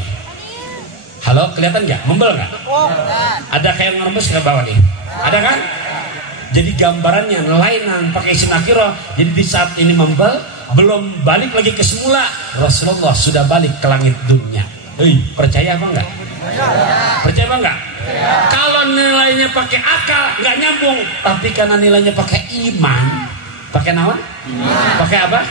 Halo, kelihatan nggak? Membel nggak? Ada kayak ngeremes ke bawah nih. Ada kan? Jadi gambarannya lainan pakai isim nakiro. Jadi di saat ini membel, belum balik lagi ke semula, Rasulullah sudah balik ke langit dunia. Percaya apa enggak? Percaya apa enggak? Kalau nilainya pakai akal nggak nyambung, tapi karena nilainya pakai iman, pakai naon? Pakai apa?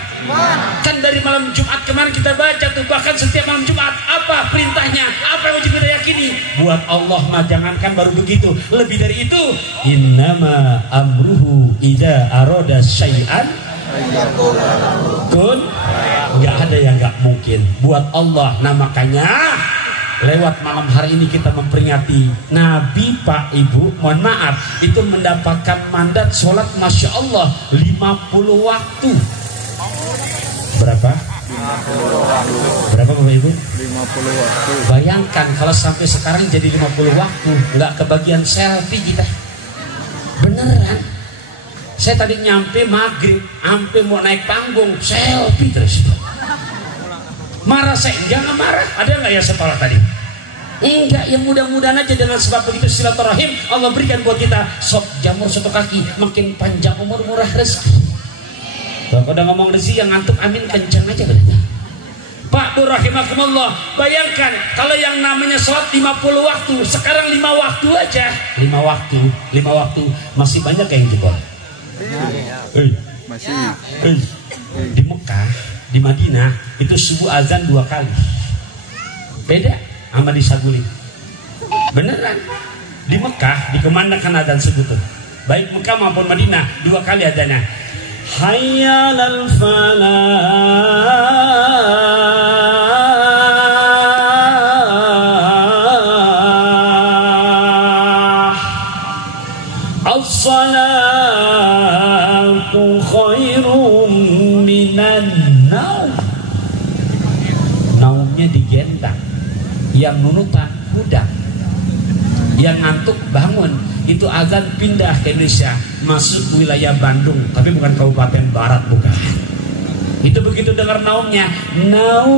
Kan dari malam Jumat kemarin kita baca tuh, bahkan setiap malam Jumat apa perintahnya, apa yang wajib kita yakini. Buat Allah mah jangankan baru begitu, lebih dari itu. Innama amruhu idza arada syai'an kun, nggak ada yang nggak mungkin buat Allah. Nah makanya lewat malam hari ini kita memperingati Nabi Pak Ibu, mohon maaf, itu mendapatkan mandat sholat Masya Allah 50 waktu. Berapa? 50 waktu. Berapa Bapak Ibu? 50 waktu. Bayangkan kalau sampai sekarang jadi 50 waktu, nggak kebagian selfie kita. Beneran. Saya tadi nyampe maghrib, sampai mau naik panggung, selfie terus. Marah saya, jangan marah. Ada nggak ya sekolah tadi? Enggak, ya mudah-mudahan aja dengan sebab begitu silaturahim Allah berikan buat kita sok jamur satu kaki, makin panjang umur, murah rezeki. Kalau udah ngomong rezeki yang ngantuk amin kencang aja berarti. Pak Bu rahimakumullah, bayangkan kalau yang namanya sholat 50 waktu, sekarang 5 waktu aja. 5 waktu masih banyak yang jebol. Masih. Di Mekah, di Madinah itu subuh azan 2 kali. Beda sama di Saguling. Beneran. Di Mekah dikumandangkan azan subuh tuh. baik Mekah maupun Madinah, 2 kali adanya. Hayya 'alal falah, as-salatu khairum minan naum. Naumnya digendang, yang nunutan budak, yang ngantuk bangun. Itu azan pindah ke Indonesia, masuk wilayah Bandung, tapi bukan Kabupaten Barat, bukan. Itu begitu dengar naumnya, naum,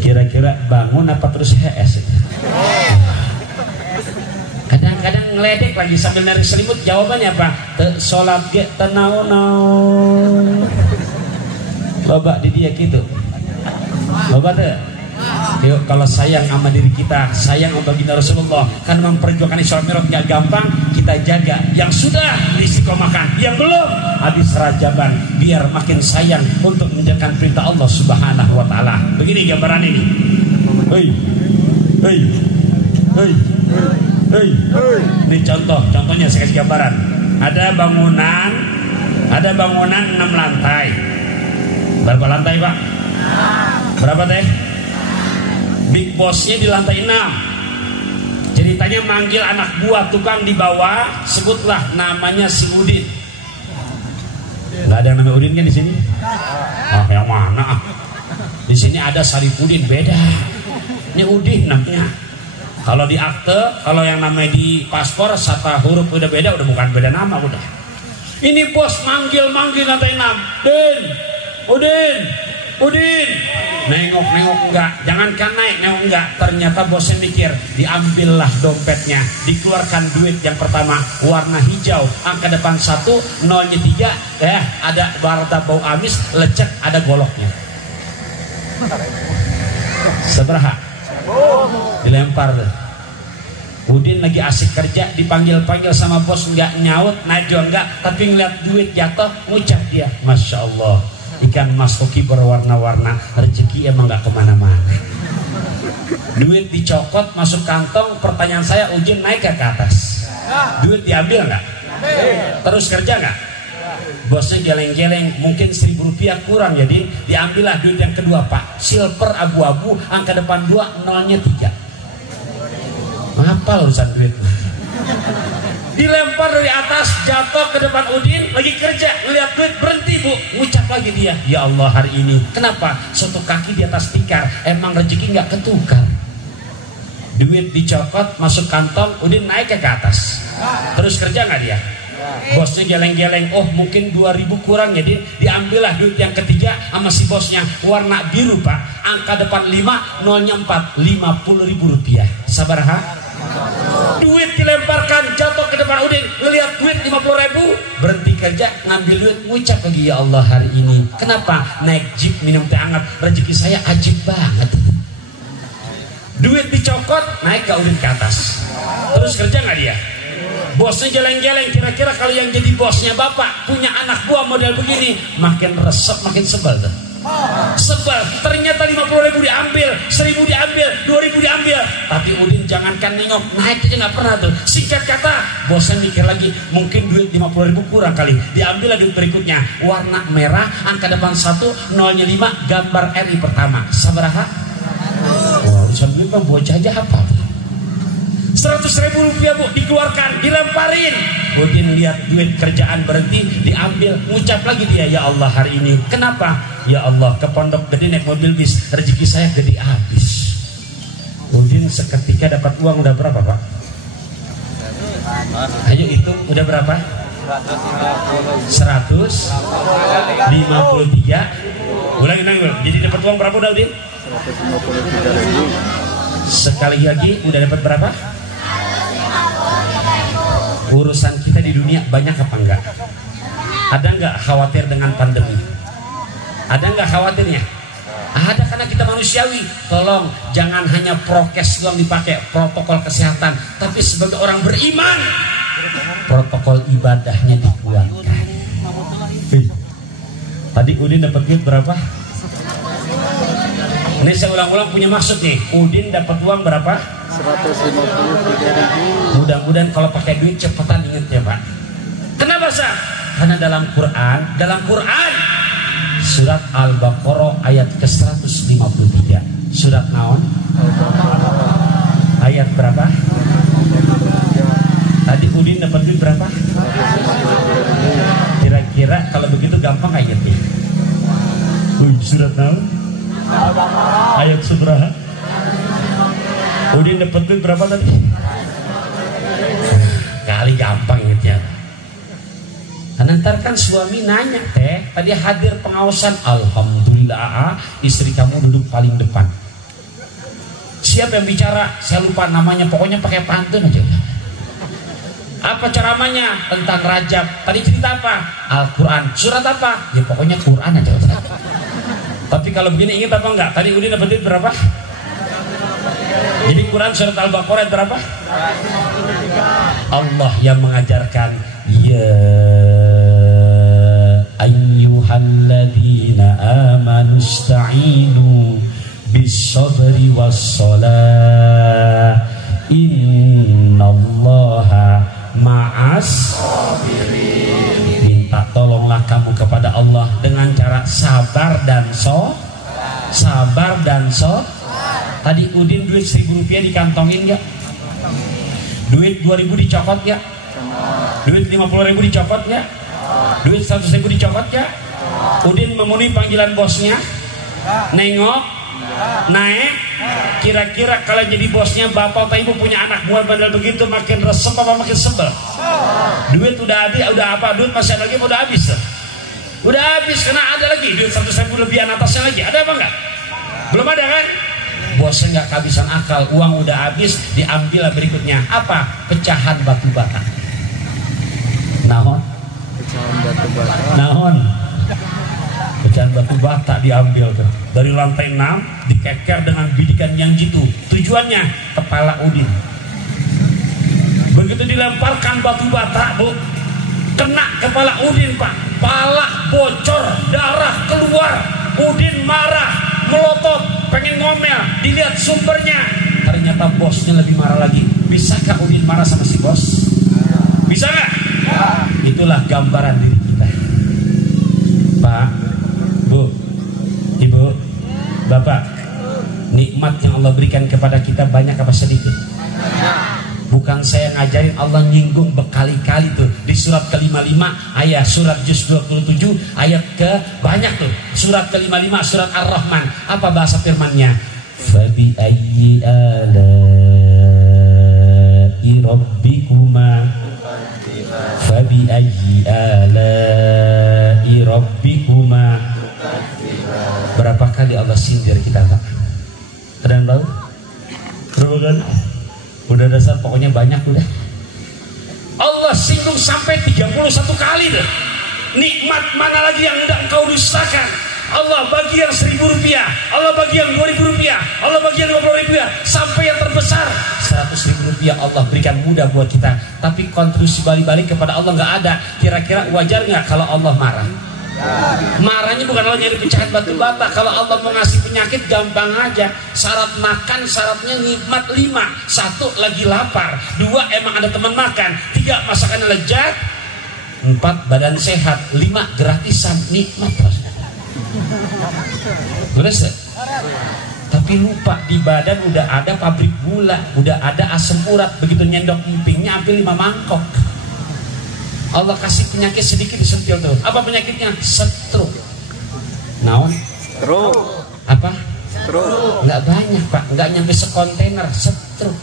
kira-kira bangun apa terus HS? Kadang-kadang ngeledek lagi sambil narik selimut, jawabannya apa? Sholat ge tenau-nau. Loba di dia gitu. Loba deh. Yuk, kalau sayang sama diri kita, sayang sama baginda Rasulullah, kan memperjuangkan Isra Mi'raj gak gampang, kita jaga. Yang sudah istiqomahkan, yang belum habis rajaban, biar makin sayang untuk menjalankan perintah Allah Subhanahu wa taala. Begini gambaran ini. Hei. Hei. Hei. Hei. Ini contohnya saya kasih gambaran. Ada bangunan 6 lantai. Berapa lantai, Pak? Berapa teh? Big bossnya di lantai 6. Ceritanya manggil anak buah tukang di bawah, sebutlah namanya si Udin. Nggak ada yang namanya Udin kan di sini? Ah, yang mana? Di sini ada Saripudin, beda. Ini Udin namanya. Kalau di akte, kalau yang namanya di paspor, satu huruf udah beda, udah bukan beda nama udah. Ini bos manggil lantai 6. Udin, nengok enggak, jangankan naik, nengok enggak. Ternyata bosnya mikir, diambillah dompetnya, dikeluarkan duit yang pertama warna hijau, angka depan 1, nolnya 3, ada warna bau amis, lecek, ada goloknya. Seberapa? Dilempar tuh. Udin lagi asik kerja, dipanggil-panggil sama bos, enggak nyaut, najo enggak, tapi ngeliat duit jatuh, ngucap dia, Masya Allah, ikan mas hoki berwarna-warna, rezeki emang gak kemana-mana. Duit dicokot masuk kantong, pertanyaan saya, Udin naik ke atas? Duit diambil nggak? Terus kerja nggak? Bosnya geleng-geleng, mungkin 1.000 rupiah kurang, jadi diambillah duit yang kedua, Pak. Silver abu-abu, angka depan 2, nolnya 3. Apa urusan duit? Dilempar dari atas, jatuh ke depan Udin, lagi kerja, ngeliat duit, berhenti Bu, ngucap lagi dia, ya Allah hari ini, kenapa? Satu kaki di atas tikar, emang rezeki nggak ketukar. Duit dicokot, masuk kantong, Udin naik ke atas. Terus kerja nggak dia? Bosnya geleng-geleng, oh mungkin 2.000 kurang, jadi diambillah duit yang ketiga sama si bosnya, warna biru Pak, angka depan 5, nolnya 4, 50.000 rupiah. Sabar ha? Duit dilemparkan, jatuh ke depan Udin, ngelihat duit 50.000, berhenti kerja, ngambil duit, ngucap lagi, ya Allah hari ini, kenapa? Naik jeep, minum teh hangat, rezeki saya ajib banget. Duit dicokot, naik ke Udin ke atas. Terus kerja nggak dia? Bosnya geleng-geleng, kira-kira kalau yang jadi bosnya bapak punya anak buah model begini, makin resep, makin sebel tuh. Sebel, ternyata 50.000 diambil, 1.000 diambil, 2.000 diambil, tapi Udin jangankan nengok, naik aja nggak pernah tuh. Singkat kata, bosnya mikir lagi, mungkin duit 50.000 kurang kali, diambil duit berikutnya, warna merah, angka depan 1, nolnya 5, gambar RI pertama. Sabaraha? Wah, urusan duit bang, bocah aja apa? 100.000 rupiah Bu, dikeluarkan, dilemparin. Udin lihat duit kerjaan berhenti, diambil, ngucap lagi dia, ya Allah hari ini, kenapa? Ya Allah, ke Pondok Gede naik mobil bis, rezeki saya gede habis. Udin seketika dapat uang udah berapa Pak? Ayo hitung, udah berapa? 153. Ulangi, jadi dapat uang berapa udah Udin? 153.000. Sekali lagi udah dapat berapa? Urusan kita di dunia banyak apa enggak? Ada enggak khawatir dengan pandemi? Ada enggak khawatirnya? Ada, karena kita manusiawi. Tolong jangan hanya prokes doang dipakai, protokol kesehatan, tapi sebagai orang beriman, protokol ibadahnya dikuatkan. Tadi Udin dapat duit berapa? Ini saya ulang-ulang punya maksud nih. Udin dapat uang berapa? 153.000. Mudah-mudahan kalau pakai duit cepetan inget ya Pak. Kenapa sah? Karena dalam Quran surat Al-Baqarah ayat ke-153. Surat naon? Ayat berapa? Tadi Udin dapat duit berapa? Kira-kira kalau begitu gampang ayatnya. Surat naon? Ayat seberapa? Udin dapat duit berapa tadi? Kali gampang ingetnya. Ntar kan suami nanya, teh tadi hadir pengawasan, alhamdulillah istri kamu duduk paling depan. Siapa yang bicara? Saya lupa namanya, pokoknya pakai pantun aja. Apa ceramahnya? Tentang Rajab. Tadi cerita apa? Al-Quran. Surat apa? Ya pokoknya Quran aja. Tapi kalau begini ingat apa enggak? Tadi Udin dapat duit berapa? Jadi Quran surat Al-Baqarah berapa? Allah yang mengajarkan, ya ayyuhalladzina amanu ista'inu bis-sabri was-salah innallaha ma'as sabirin. Minta tolonglah kamu kepada Allah dengan cara sabar dan Tadi Udin duit 1.000 rupiah dikantongin ya? Duit 2.000 dicopot ya? Duit 50.000 dicopot ya? Duit 100.000 dicopot ya? Udin memenuhi panggilan bosnya, nengok, naik. Kira-kira kalau jadi bosnya bapak atau ibu punya anak buah bandel begitu, makin resep apa makin sebel? Duit udah habis, udah apa? Duit masih ada lagi, udah habis. Udah habis karena ada lagi duit 100.000 lebih atasnya lagi. Ada apa enggak? Belum ada kan? Bosnya nggak kehabisan akal, uang udah habis, diambil berikutnya apa? Pecahan batu bata. Nahon? Pecahan batu bata diambil tuh dari lantai 6, dikeker dengan bidikan yang jitu. Tujuannya kepala Udin. Begitu dilemparkan batu bata, Bu, kena kepala Udin, Pak. Pala bocor, darah keluar. Udin marah, melotot, pengen ngomel, dilihat sumbernya. Ternyata bosnya lebih marah lagi. Bisakah Udin marah sama si bos? Bisa nggak? Ya. Itulah gambaran diri kita. Pak, Bu, Ibu, Bapak, nikmat yang Allah berikan kepada kita banyak apa sedikit? Bukan saya ngajarin, Allah nyinggung berkali-kali tuh di surat ke-55 ayat surat juz 27 ayat ke banyak tuh. Surat ke-55 surat Ar-Rahman. Apa bahasa firman-Nya? Fabi ayyi ala'i rabbikuma Fabi ayyi ala'i rabbikuma. Berapa kali Allah sindir kita, Pak? Kalian tahu? Berapa kali? Udah dasar pokoknya banyak udah. Allah singgung sampai 31 kali deh. Nikmat mana lagi yang hendak engkau dustakan? Allah bagi yang 1.000 rupiah, Allah bagi yang 2.000 rupiah, Allah bagi yang 50.000 rupiah, sampai yang terbesar 100.000 rupiah Allah berikan mudah buat kita. Tapi kontribusi balik-balik kepada Allah nggak ada. Kira-kira wajar nggak kalau Allah marah? Marahnya bukan Allah nyari pecahan batu bata. Kalau Allah mau ngasih penyakit gampang aja. Syarat makan, syaratnya nikmat 5. 1 lagi lapar, 2 emang ada teman makan, 3 masakannya lezat, 4 badan sehat, 5 gratisan nikmat. Beres? Tapi lupa di badan udah ada pabrik gula, udah ada asam urat, begitu nyendok empingnya ambil 5 mangkok. Allah kasih penyakit sedikit disentil tuh. Apa penyakitnya? Stroke. Naon? Stroke. Apa? Stroke. Nggak banyak, Pak. Nggak nyampe sekontainer. Stroke.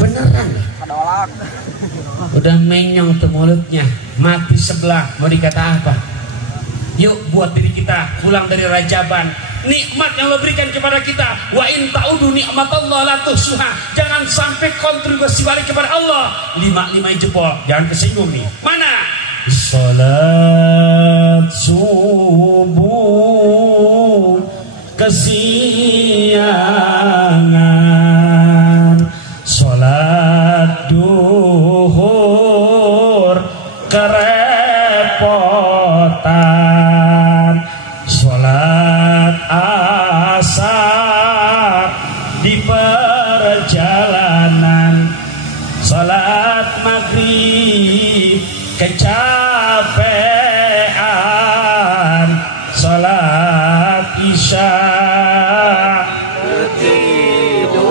Beneran. Udah menyong tuh mulutnya. Mati sebelah. Mau dikata apa? Yuk buat diri kita pulang dari Rajaban. Nikmat yang Allah berikan kepada kita. Wa in ta'udu nikmatallah la tuhsuha. Jangan sampai kontribusi balik kepada Allah 5 jempol. Jangan kesinggung nih. Mana? Salat subuh kesiangan, salat duhur kerepotan, Salat asar di perjalanan, salat maghrib kecapean, salat isya ketiduran.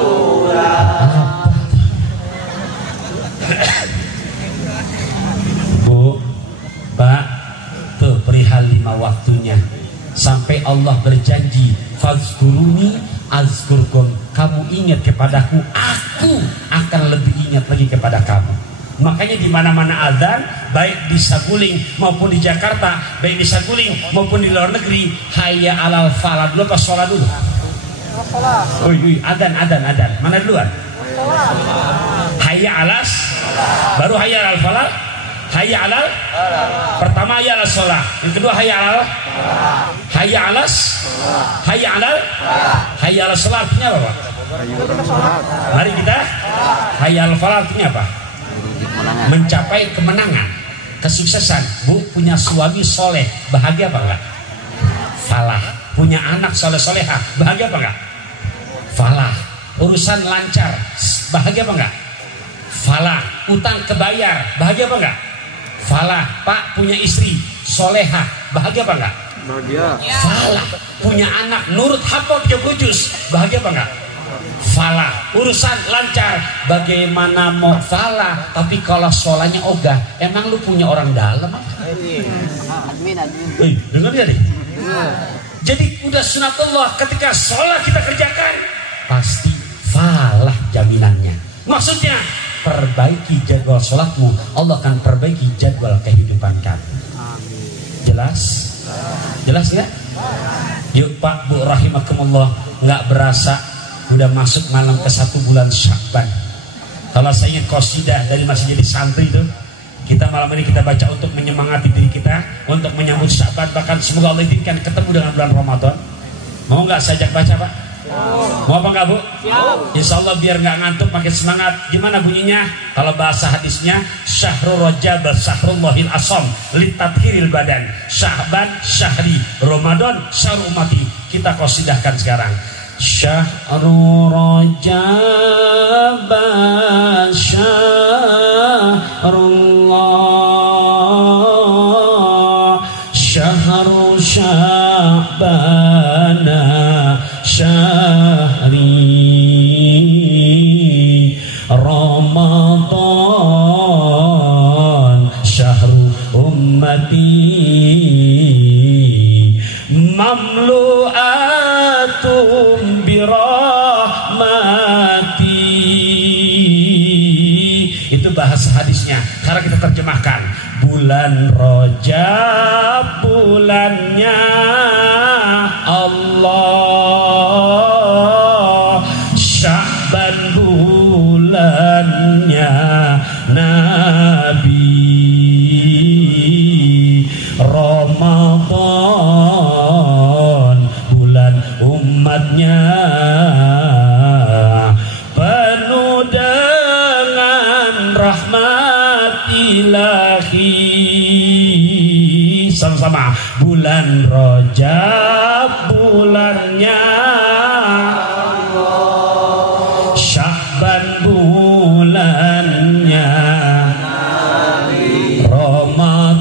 Bu, Pak, tuh perihal 5 waktunya. Sampai Allah berjanji, fazkuruni azkurkum, kamu ingat kepadaku, aku akan lebih ingat lagi kepada kamu. Makanya di mana-mana azan, baik di Saguling maupun di Jakarta, baik di Saguling maupun di luar negeri, hayya alal falah dulu apa sholat dulu? Azan. Mana duluan? Hayya alas, baru hayya alal falah. Hayya alal, pertama hayya alal sholat, yang kedua hayya alal, hayya alas, hayya alal, hayya alal sholat artinya apa, Pak? Mari kita hayya alal falah artinya apa? Mencapai kemenangan, kesuksesan. Bu, punya suami soleh, bahagia apa enggak? Falah. Punya anak soleh-solehah, bahagia apa enggak? Falah. Urusan lancar, bahagia apa enggak? Falah. Utang kebayar, bahagia apa enggak? Falah. Pak, punya istri solehah, bahagia apa enggak? Bahagia. Falah. Punya anak nurut hafal 30 juz, bahagia apa enggak? Falah. Urusan lancar. Bagaimana mau falah tapi kalau sholahnya ogah, emang lu punya orang dalam? Admin. Dengar dia deh. Jadi udah sunatullah, ketika sholat kita kerjakan pasti falah jaminannya. Maksudnya perbaiki jadwal sholatmu, Allah akan perbaiki jadwal kehidupan kamu. Jelas? Jelas ya? Yuk Pak, Bu, rahimakumullah. Nggak berasa udah masuk malam ke 1 bulan Sya'ban. Kalau saya ingat qasidah dari masih jadi santri itu, kita malam ini kita baca untuk menyemangati diri kita untuk menyambut Sya'ban, bahkan semoga Allah izinkan ketemu dengan bulan Ramadan. Mau nggak saya ajak baca, Pak? Mau apa nggak, Bu? Insya Allah biar nggak ngantuk, makin semangat. Gimana bunyinya? Kalau bahasa hadisnya, Syahrul Rajab Syahrullahil Asam litathiril badan, Sya'ban syahri, Ramadan syahrul ummati. Kita qasidahkan sekarang. Syahrul Rajab Syahrullah, Syahrul Sya'ban syahri, Ramadan syahrul ummati, mamlu'atum birahmati. Itu bahasa hadisnya. Sekarang kita terjemahkan. Bulan Rajab bulannya Allah, Sya'ban bulannya Nabi, Ramadan bulan umatnya, penuh dengan rahmat ilahi. Sama-sama. Bulan Rajab bulannya Allah, Sya'ban bulannya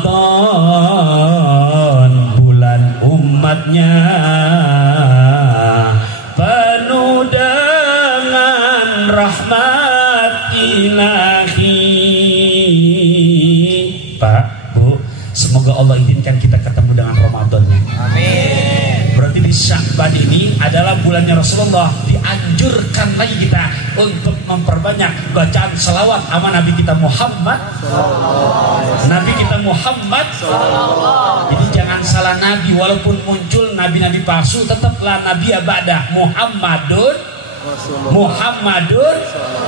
Ramadan bulan umatnya, penuh dengan rahmat ilahi. Pak, Bu, semoga Allah izinkan kita ketemu dengan Ramadannya. Amin. Berarti di Sya'ban ini adalah bulannya Rasulullah. Dianjurkan lagi kita untuk memperbanyak bacaan selawat sama Nabi kita Muhammad. Nabi kita Muhammad. Jadi jangan salah Nabi, walaupun muncul nabi-nabi palsu, tetaplah Nabi abadah Muhammadun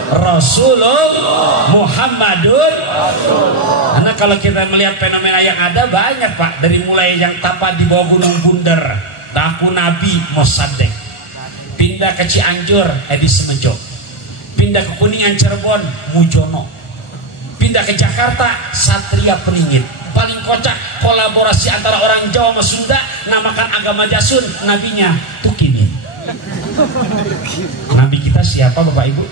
Rasulullah, Muhammadun. Karena kalau kita melihat fenomena yang ada banyak, Pak, dari mulai yang tapa di bawah Gunung Bunder, Daku Nabi Mosadek, pindah ke Cianjur Edi Semejo, pindah ke Kuningan Cirebon Mujono, pindah ke Jakarta Satria Peningit, paling kocak kolaborasi antara orang Jawa sama Sunda, namakan agama Jasun, nabinya Tukini. Nabi kita siapa Bapak Ibu?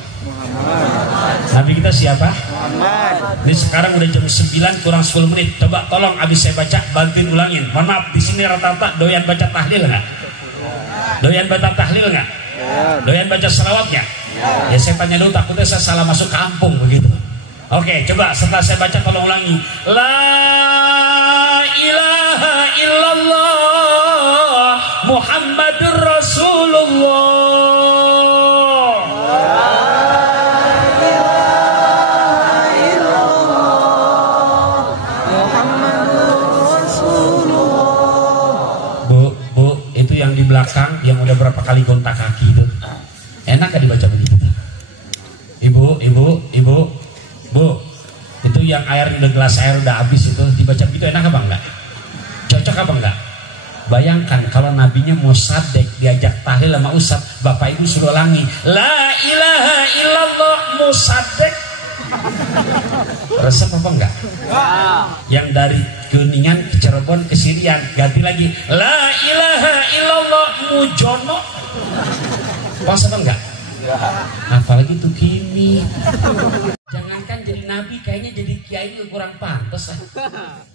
Nabi kita siapa? Muhammad. Ini sekarang udah jam 9 kurang 10 menit. Coba tolong abis saya baca bantuin ulangin. Mohon maaf, di sini rata-rata doyan baca tahlil nggak? Doyan baca tahlil nggak? Doyan baca salawat nggak? Ya saya tanya dulu, takutnya saya salah masuk kampung begitu. Oke, coba setelah saya baca tolong ulangi. La ilaha illallah Muhammadur Rasulullah. Yang di belakang yang udah berapa kali gontak kaki itu enak gak dibaca begitu? Ibu, bu, itu yang air udah gelas air udah habis itu dibaca begitu enak apa enggak? Cocok apa enggak? Bayangkan kalau nabinya mau sadek diajak tahlil sama ustadz, bapak ibu suruh ulangi la ilaha illallah musadek. Resep apa enggak? Yang dari Kuningan ke Cirebon ke Sirian ganti lagi la ilaha illallah mujono. Pas apa enggak? Apalagi tuh kini. Jangankan jadi nabi, kayaknya jadi kiai kurang pantas.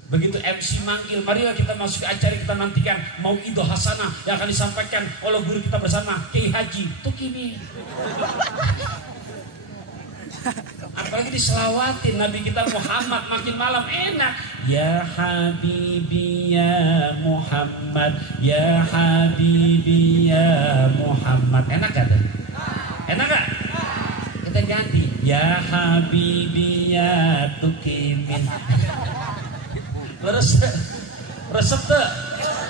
Begitu MC manggil, marilah kita masuk ke acara, kita nantikan mau'idoh hasanah yang akan disampaikan oleh guru kita bersama Kiai Haji tuh kini. Apalagi diselawatin Nabi kita Muhammad, makin malam enak. Ya Habibi ya Muhammad, ya Habibi ya Muhammad. Enak gak tuh? Enak gak? Kita ganti ya Habibi ya Tukimin. Resep tuh.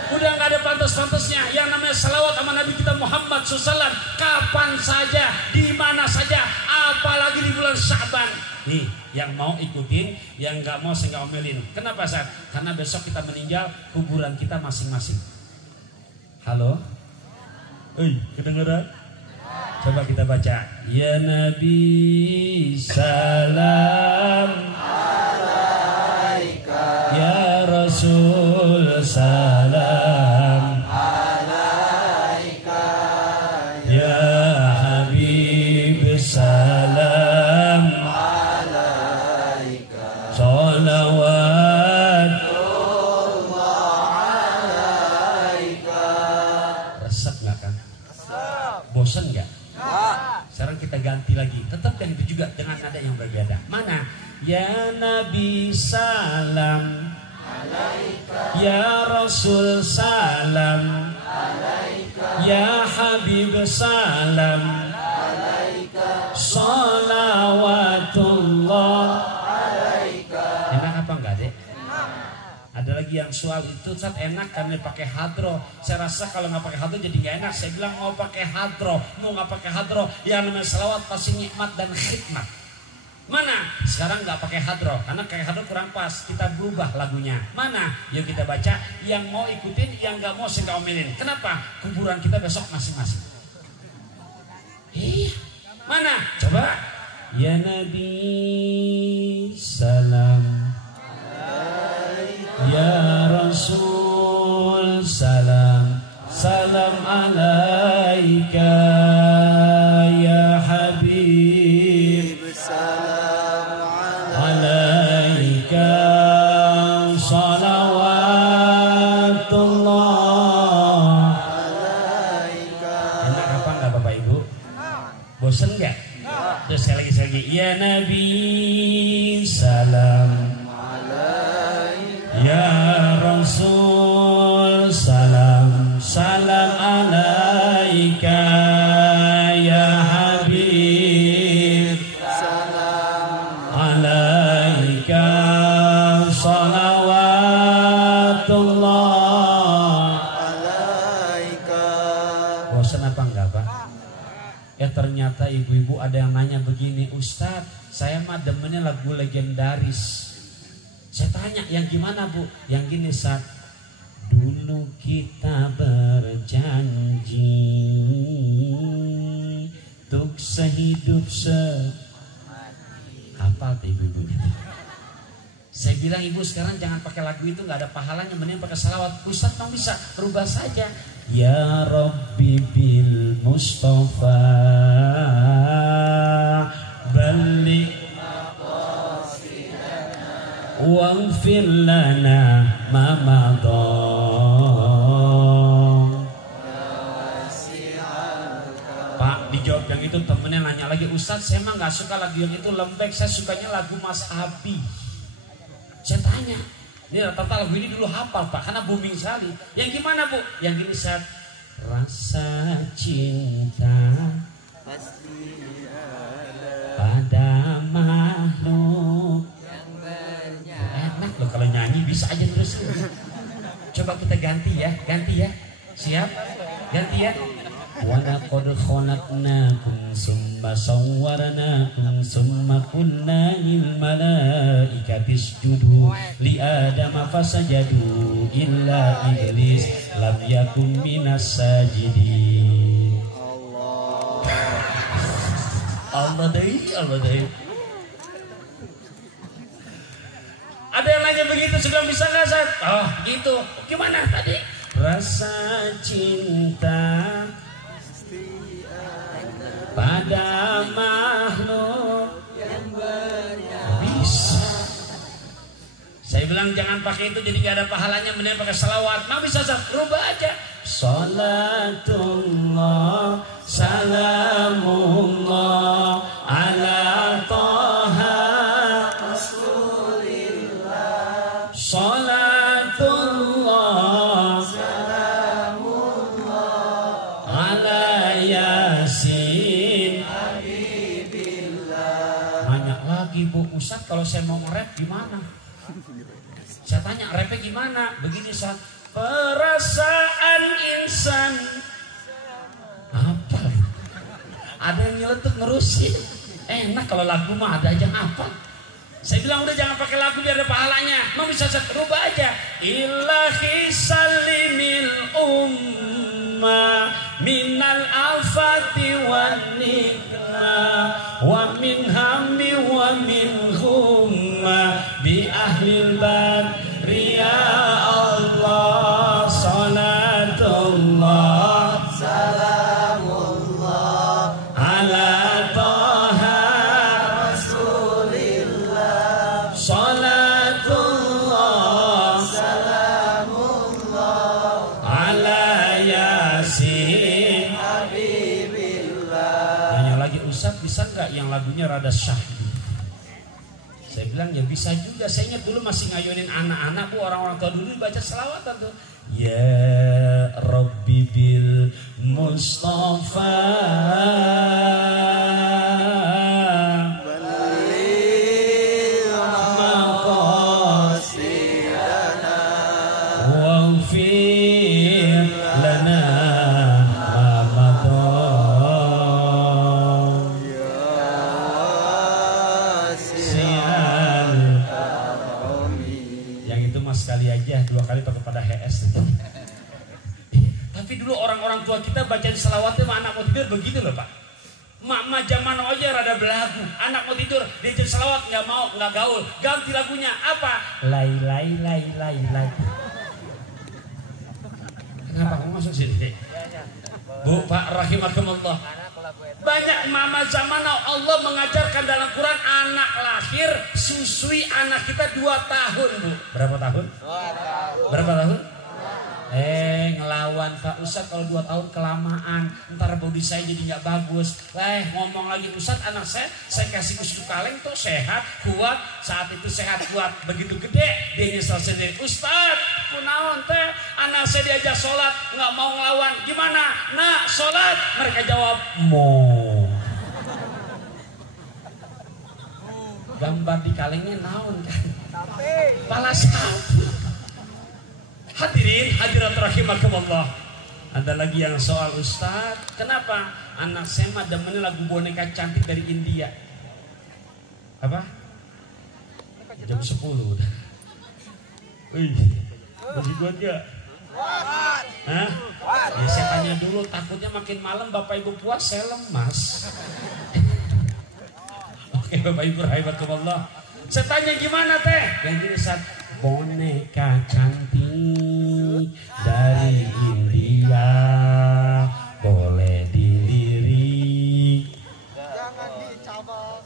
Udah gak ada pantas-pantasnya. Yang namanya salawat sama Nabi kita Muhammad SAW, kapan saja, di mana saja, apalagi di bulan Syaban. Nih, yang mau ikutin, yang gak mau saya gak omelin. Kenapa Sat? Karena besok kita meninggal, kuburan kita masing-masing. Halo? Kedengeran? Coba kita baca. Ya Nabi salam alaika, ya Rasul salam alaika, ya Habib salam alaika, salawatullah alaika. Resep nggak kan? Bosan nggak? Sekarang kita ganti lagi, tetap yang itu juga dengan nada yang berbeda. Mana? Ya Nabi salam alaika, ya Rasul salam alaika, ya Habib salam alaika, salawatullah alaika. Enak apa enggak dek? Ada lagi yang soal itu saat enak karena pakai hadro. Saya rasa kalau nggak pakai hadro jadi nggak enak. Saya bilang mau pakai hadro, mau nggak pakai hadro, yang namanya salawat pasti nikmat dan khidmat. Mana? Sekarang nggak pakai hadro karena pakai hadro kurang pas. Kita berubah lagunya. Mana? Yuk kita baca. Yang mau ikutin, yang nggak mau saya nggak omelin. Kenapa? Kuburan kita besok masing-masing. Mana? Coba. Ya Nabi salam, ya Rasul salam, salam alaika, ya Habib salam alaika, salawatullah alaika. Enak apa enggak Bapak Ibu? Bosen enggak? Terus saya lagi. Ya Nabi salam, ya Rasul salam, salam alaika, ya Habib salam alaika, salawatullah alaika. Bosan apa enggak Pak? Ya ternyata ibu-ibu ada yang nanya begini, Ustadz saya mah demennya lagu legendaris. Saya tanya, yang gimana Bu? Yang gini saat dulu kita berjanji untuk sehidup hafal tuh ibu-ibunya. Saya Saya bilang ibu sekarang jangan pakai lagu itu, nggak ada pahalanya, mending pakai salawat. Ustaz kamu bisa rubah saja. Ya Rabbi bil Mustafa balik waghfir lana ma madha. Pak dijawab yang itu, temennya nanya lagi, Ustaz saya mah nggak suka lagu yang itu, lembek, saya sukanya lagu Mas Abi. Saya tanya, ini rata-rata lagu ini dulu hafal Pak, karena booming sekali. Yang gimana Bu? Yang gini saat rasa cinta pasti pada makhluk yang enak loh kalau nyanyi, bisa aja terus. Coba kita ganti ya, siap? Ganti ya. Wa laqad khalaqnakum summa sawwarnakum summa qulna lil malaikati isjudu li adama fasajadu illa iblis lam yakun minas sajidin. Allah deh. Ada yang nanya begitu, sudah bisa nggak Zat? Oh gitu. Gimana tadi? Rasa cinta pada makhluk yang bisa. Saya bilang jangan pakai itu, jadi gak ada pahalanya, mending pakai salawat. Mau bisa Zat? Rubah aja. Salatullah salamullah ala Taha Rasulillah. Salatullah salamullah ala Yasin Habibillah. Nanya lagi Bu Ustaz, kalau saya mau nge-rap gimana? Saya tanya rapnya gimana? Begini Ustaz, perasaan insan apa? Ada yang nyeletuk ngerusin. Enak kalau lagu mah ada aja apa? Saya bilang udah jangan pakai lagu biar ada pahalanya. Mau bisa rubah aja. Ilahi salimil umma minal afati wan nikmah wa min hammi wa min humma bi ahlil badri ya Allah. Salatullah salamullah ala Taha Rasulillah. Salatullah salamullah ala Yasin Habibillah. Nanya lagi, Ustaz bisa nggak yang lagunya rada syahdu? Saya bilang ya bisa juga. Saya ingat dulu masih ngayunin anak-anak Bu, orang-orang tua dulu baca selawatan tuh. Ya Rabbi bil Mustafa balligh maqasidana waghfir lana ma madha. Yang itu mas sekali aja, 2 kali pakai pada HS. Tapi dulu orang-orang tua kita baca selawatnya sama anak mau tidur begitu loh Pak. Mak zaman aja rada belagu, anak mau tidur diajar selawat nggak mau, nggak gaul, ganti lagunya apa? Lai. Kenapa kamu masuk sini? Bu Pak rahimakumullah. Banyak mama zaman now Allah mengajarkan dalam Quran anak lahir susui anak kita 2 tahun Bu. Berapa tahun? 2 tahun. Berapa tahun? Ngelawan Pak Ustaz, kalau 2 tahun kelamaan, ntar body saya jadi nggak bagus. Ngomong lagi Ustaz, anak saya kasih susu kaleng tuh sehat, kuat. Saat itu sehat kuat, begitu gede dia nyesel sendiri. Ustaz, kunaon teh anak saya diajak sholat nggak mau ngelawan, gimana? Nak sholat, mereka jawab mau. Gambar di kalengnya naon kan? Pala sapi. Hadirin hadirat rahimakumullah. Ada lagi yang soal Ustaz, kenapa anak saya mah demennya lagu boneka cantik dari India? Apa? Jam 10 udah. Wih, masih kuat gak? Hah? Ya saya tanya dulu, takutnya makin malam Bapak Ibu puas saya lemas. Oke Bapak Ibu rahimakumullah. Saya tanya gimana teh? Yang gini Ustaz, boneka cantik dari India boleh dilirik. Jangan dicoba.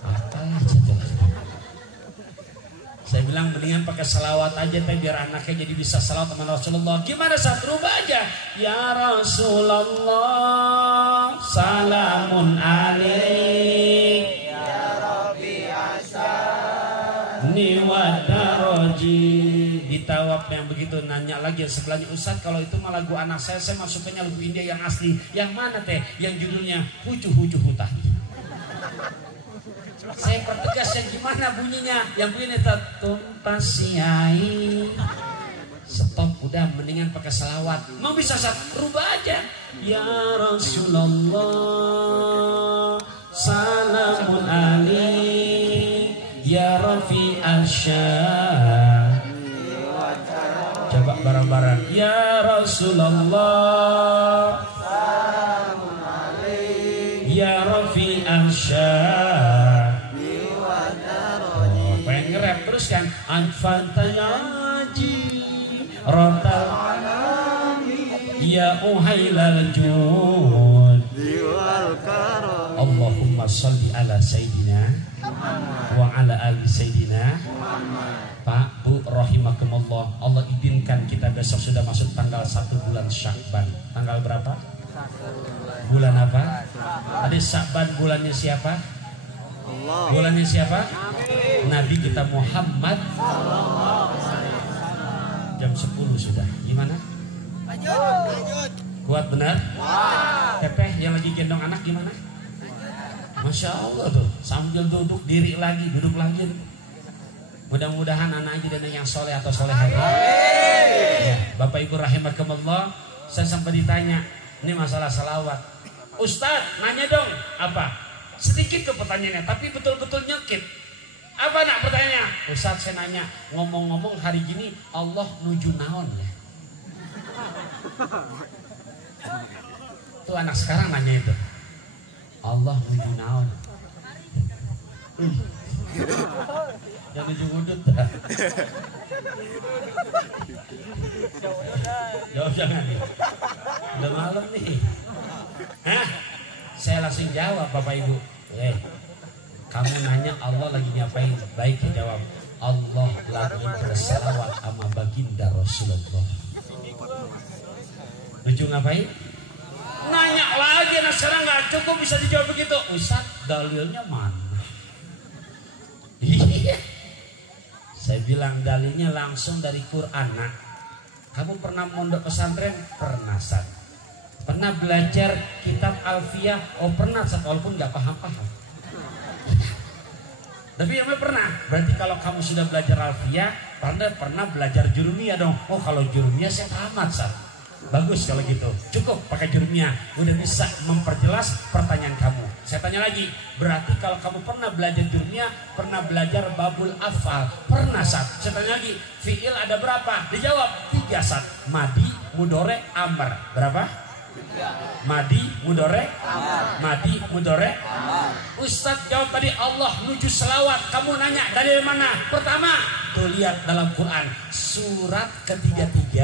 Saya bilang mendingan pakai salawat aja teh biar anaknya jadi bisa salawat sama Rasulullah. Gimana Ustaz? Rubah aja. Ya Rasulullah, salamun alaik. Ya Rabbi asani wa daraji. Di tawaf yang begitu nanya lagi sebelahnya, Ustaz kalau itu mah lagu anak saya masuknya lagu India yang asli. Yang mana teh? Yang judulnya Huju-Huju Hutah. Saya pertegas yang gimana bunyinya? Yang bunyinya Tumpas Siai. Stop, udah mendingan pakai salawat. Mau bisa rubah aja. Ya Rasulullah, salamun alaik. Ya Rafi al-Syah. Coba bareng-bareng. Ya Rasulullah, salamun alaik. Ya Rafi al-Syah. Ngerap terus kan anfatayaji rotal ya uhailal jud Allahumma salli ala sayyidina wa ala ali sayyidina. Pak, Bu, rahimakumullah, Allah izinkan kita besok sudah masuk tanggal 1 bulan Syakban. Tanggal berapa? Bulan apa? Tadi Syakban bulannya siapa? Allah. Bulannya siapa? Nabi kita Muhammad. Jam 10 sudah. Gimana? Lanjut. Kuat benar? Teteh yang lagi gendong anak gimana? Masya Allah tuh. Sambil duduk diri lagi, duduk lagi. Mudah-mudahan anak jadi yang soleh atau solehah. Ya, Bapak Ibu rahimakumullah, saya sampai ditanya, ini masalah salawat. Ustadz, nanya dong, apa? Sedikit ke pertanyaannya, tapi betul-betul nyekit. Apa nak pertanyaannya? Ustaz saya nanya, ngomong-ngomong hari gini Allah nuju naon ya? Tuh anak sekarang nanya itu. Allah nuju naon? Jangan nuju ngudut. Jawab jangan nih. Udah malam nih. Hah? Saya langsung jawab Bapak Ibu. Kamu nanya Allah lagi ngapain? Baik jawab. Allah lagi bersalawat sama baginda Rasulullah. Lucu ngapain? Nanya lagi, nah sekarang nggak cukup bisa dijawab begitu. Ustaz, dalilnya mana? Saya bilang dalilnya langsung dari Quran. Nah, kamu pernah mondok pesantren? Pernah, Sat. Pernah belajar kitab Alfiyah? Oh pernah, Sat, walaupun nggak paham-paham. Tapi yang pernah. Berarti kalau kamu sudah belajar Alfiyah, pernah belajar Jurumiyah dong. Oh kalau Jurumiyah saya tamat, Sat. Bagus kalau gitu. Cukup pakai Jurumiyah, udah bisa memperjelas pertanyaan kamu. Saya tanya lagi, berarti kalau kamu pernah belajar Jurumiyah, pernah belajar Babul Afal? Pernah, Sat. Saya tanya lagi, fi'il ada berapa? Dijawab 3, Sat. Madi, mudore, amr. Berapa? Madi, mudore, madi, mudore. Ustadz jawab tadi Allah nuju selawat. Kamu nanya dari mana? Pertama, tuh lihat dalam Quran surat ke-33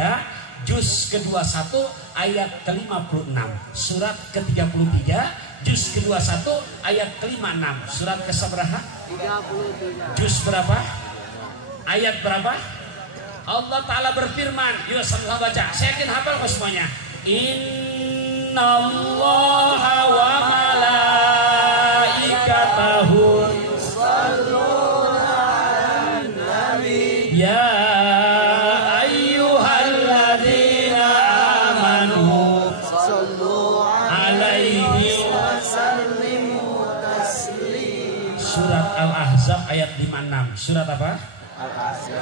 juz ke-21 ayat ke-56. Surat ke-33 juz ke-21 ayat ke-56. Surat ke-seberapa? 33. Juz berapa? Ayat berapa? Allah Ta'ala berfirman. Yuk sama baca. Saya yakin hafal kok semuanya. Innallaha wa malaikatahu yusholluna 'alan nabi ya ayyuhalladzina amanu shollu 'alaihi wa sallimu taslima. Surat Al-Ahzab ayat 56. Surat apa?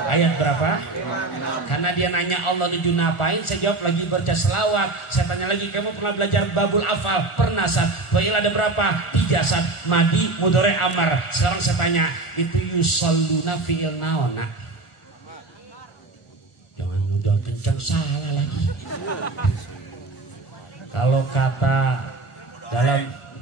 Ayat berapa? Karena dia nanya Allah nuju ngapain, saya jawab lagi baca selawat. Saya tanya lagi, kamu pernah belajar Babul Afal? Pernah, Sat. Fa'il ada berapa? 3, Sat. Madi, mudore, amar. Sekarang saya tanya, itu yusalluna fi'il naon, nak? Jangan udah kencang salah lagi. Kalau kata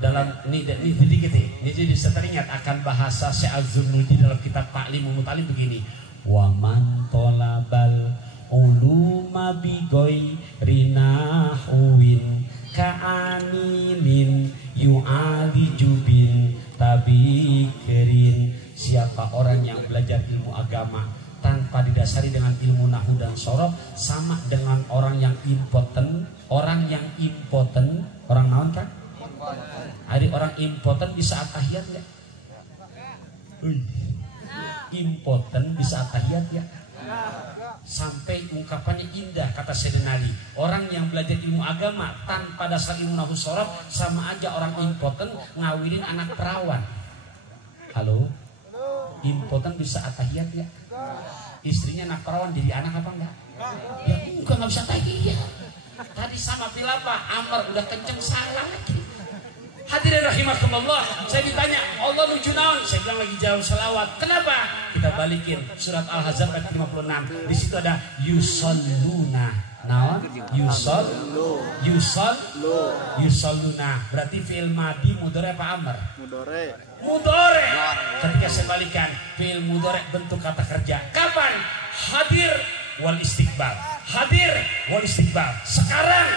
dalam ini sedikit ini jadi seteringat akan bahasa Syekh Az-Zurnuji dalam kitab Ta'lim Mutalim begini. Wa man talabal uluma bigoy rinahuin ka'aninin yu'ali jubin tabikirin. Siapa orang yang belajar ilmu agama tanpa didasari dengan ilmu nahu dan sorof, sama dengan orang yang impoten. Orang yang impoten, orang naon kan? Hari orang impoten di saat tahiyat ya? Impoten di saat tahiyat ya? Sampai ungkapannya indah kata Sayyidina Ali. Orang yang belajar ilmu agama tanpa dasar ilmu nahu sorof sama aja orang impoten ngawinin anak perawan. Halo? Impoten di saat tahiyat ya? Istrinya anak perawan jadi anak apa enggak? Ya enggak, nggak bisa tahiyat. Tadi sama pilapa Amr udah kenceng salah lagi. Hadirin rahimakumullah, saya ditanya Allah nuju naon, saya bilang lagi jauh selawat. Kenapa? Kita balikin surat Al-Ahzab ayat 56. Di situ ada yusalluna. Naon? Yusalluna. Berarti fi'il madi mudhari apa amr? Mudhari. Ketika saya balikan fi'il mudhari bentuk kata kerja. Kapan? Hadir wal istiqbal. Hadir wal istiqbal. Sekarang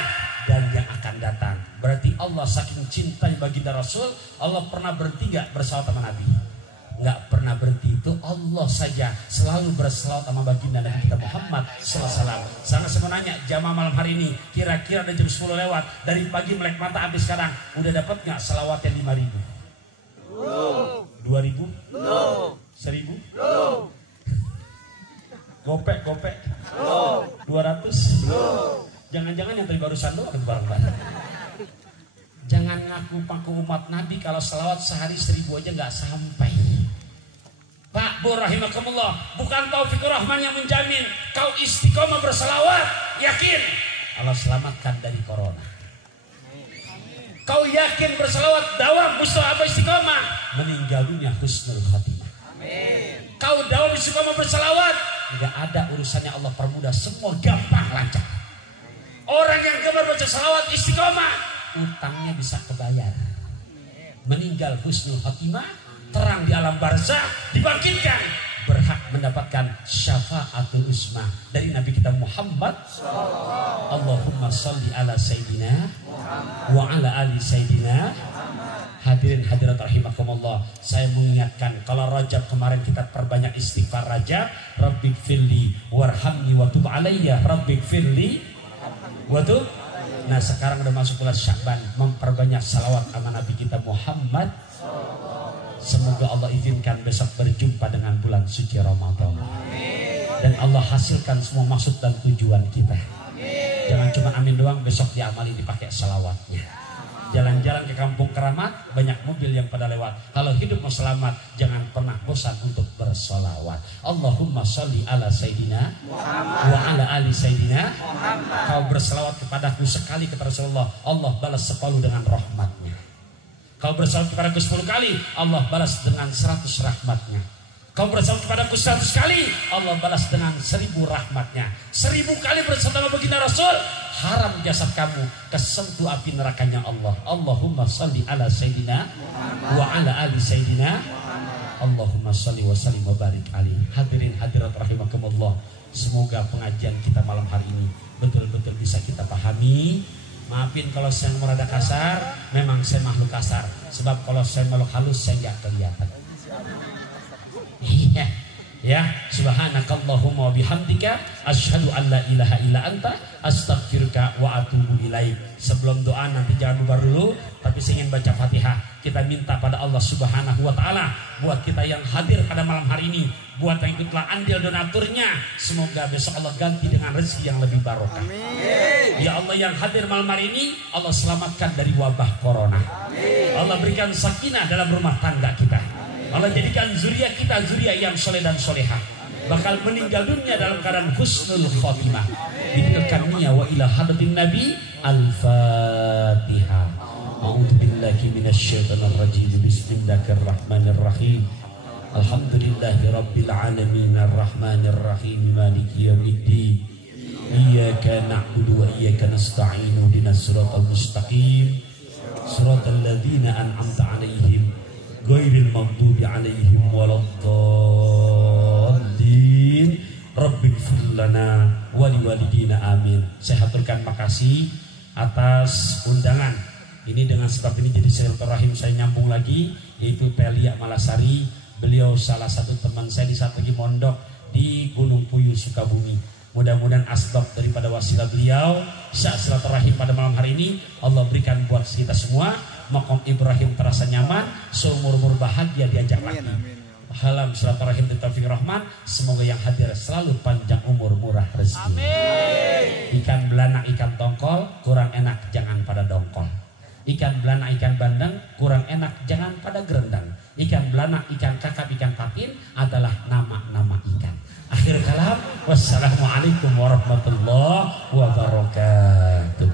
dan yang akan datang. Berarti Allah saking cintai baginda Rasul, Allah pernah berhenti gak bersalawat sama Nabi? Nggak pernah berhenti. Itu Allah saja selalu bersalawat sama baginda Nabi kita Muhammad SAW. Sana saya mau nanya, jamaah malam hari ini kira-kira ada jam 10 lewat dari pagi melek mata habis sekarang, udah dapat nggak salawatnya 5.000? 2.000? 1.000? Gopek? 200? Jangan-jangan yang tadi barusan doang bareng-bareng. Jangan ngaku-ngaku umat Nabi kalau selawat sehari 1.000 aja nggak sampai. Pak Bu rahimakumullah, bukan Taufikur Rahman yang menjamin kau istiqomah berselawat, yakin Allah selamatkan dari corona. Kau yakin berselawat dawam mustahabah istiqomah, meninggal dunia husnul khatimah. Kau dawam istiqomah berselawat, nggak ada urusannya Allah permudah, semua gampang lancar. Orang yang gemar baca selawat istiqomah, utangnya bisa kebayar. Meninggal husnul khatimah, terang di alam barzah, dibangkitkan, berhak mendapatkan syafaatul uzma dari Nabi kita Muhammad. Allahumma sholli ala sayyidina wa ala ali sayyidina. Hadirin hadirat rahimakumullah, saya mengingatkan kalau Rajab kemarin kita perbanyak istighfar Rajab, rabbighfirli warhamni wa tub alayya, rabbighfirli waduh. Nah sekarang udah masuk bulan Sya'ban, memperbanyak salawat sama Nabi kita Muhammad. Semoga Allah izinkan besok berjumpa dengan bulan suci Ramadan, dan Allah hasilkan semua maksud dan tujuan kita. Jangan cuma amin doang, besok diamali dipakai salawatnya. Jalan-jalan ke kampung keramat, banyak mobil yang pada lewat. Kalau hidup mau selamat, jangan pernah bosan untuk bersolawat. Allahumma sholli ala sayyidina wa ala ali sayyidina. Kau berselawat kepadaku sekali kepada Rasulullah, Allah balas 10 dengan rahmatnya. Kau berselawat kepadaku 10 kali, Allah balas dengan 100 rahmatnya. Kau berselawat kepadaku 100 kali, Allah balas dengan 1000 rahmatnya. 1000 kali berselawat sama baginda Rasul, haram jasad kamu kesentuh api nerakanya Allah. Allahumma sholli ala sayyidina wa ala ali sayyidina. Allahumma sholli wa sallim wa barik alaihi. Hadirin hadirat rahimakumullah, semoga pengajian kita malam hari ini betul-betul bisa kita pahami. Maafin kalau saya merada kasar, memang saya makhluk kasar. Sebab kalau saya makhluk halus saya nggak kelihatan. Iya, ya. Subhanakallahumma wa bihamdika asyhadu an la ilaha illa anta astaghfiruka wa atubu ilaik. Sebelum doa nanti jangan bubar dulu, tapi saya ingin baca Fatihah. Kita minta pada Allah Subhanahu wa taala buat kita yang hadir pada malam hari ini, buat yang ikutlah andil donaturnya, semoga besok Allah ganti dengan rezeki yang lebih barokah. Amin. Ya Allah, yang hadir malam hari ini Allah selamatkan dari wabah corona. Amin. Allah berikan sakinah dalam rumah tangga kita. Allah jadikan zuriat kita zuriat yang soleh dan solehah, bakal meninggal dunia dalam keadaan husnul khotimah. Diberikannya wa ila hadatin Nabi. Al-Fatihah. A'udzu billahi minasyaitonir rajim. Bismillahirrahmanirrahim. Alhamdulillahirabbil alamin arrahmanir rahim maliki yaumiddin. Iyyaka na'budu wa iyyaka nasta'in ihdinas siratal mustaqim. Siratal ladzina an'amta 'alaihim ghairil maghdubi 'alaihim waladdallin. Rabbighfir lana wa liwalidina amin. Saya haturkan makasih atas undangan ini. Dengan sebab ini jadi silaturahim saya nyambung lagi, yaitu Pelia Malasari. Beliau salah satu teman saya di saat lagi mondok di Gunung Puyuh Sukabumi. Mudah-mudahan asbab daripada wasilah beliau saat silaturahim pada malam hari ini Allah berikan buat kita semua maqam Ibrahim terasa nyaman, seumur-umur bahagia diajak lagi. Halam silaturahim di Taufiq Rahman, semoga yang hadir selalu panjang umur, murah rezeki. Ikan belanak ikan tongkol kurang enak jangan pada dongkol. Ikan belanak ikan bandeng kurang enak jangan pada gerendang. Ikan belanak ikan kakap ikan patin adalah nama-nama ikan. Akhir kalam, wassalamualaikum warahmatullahi wabarakatuh.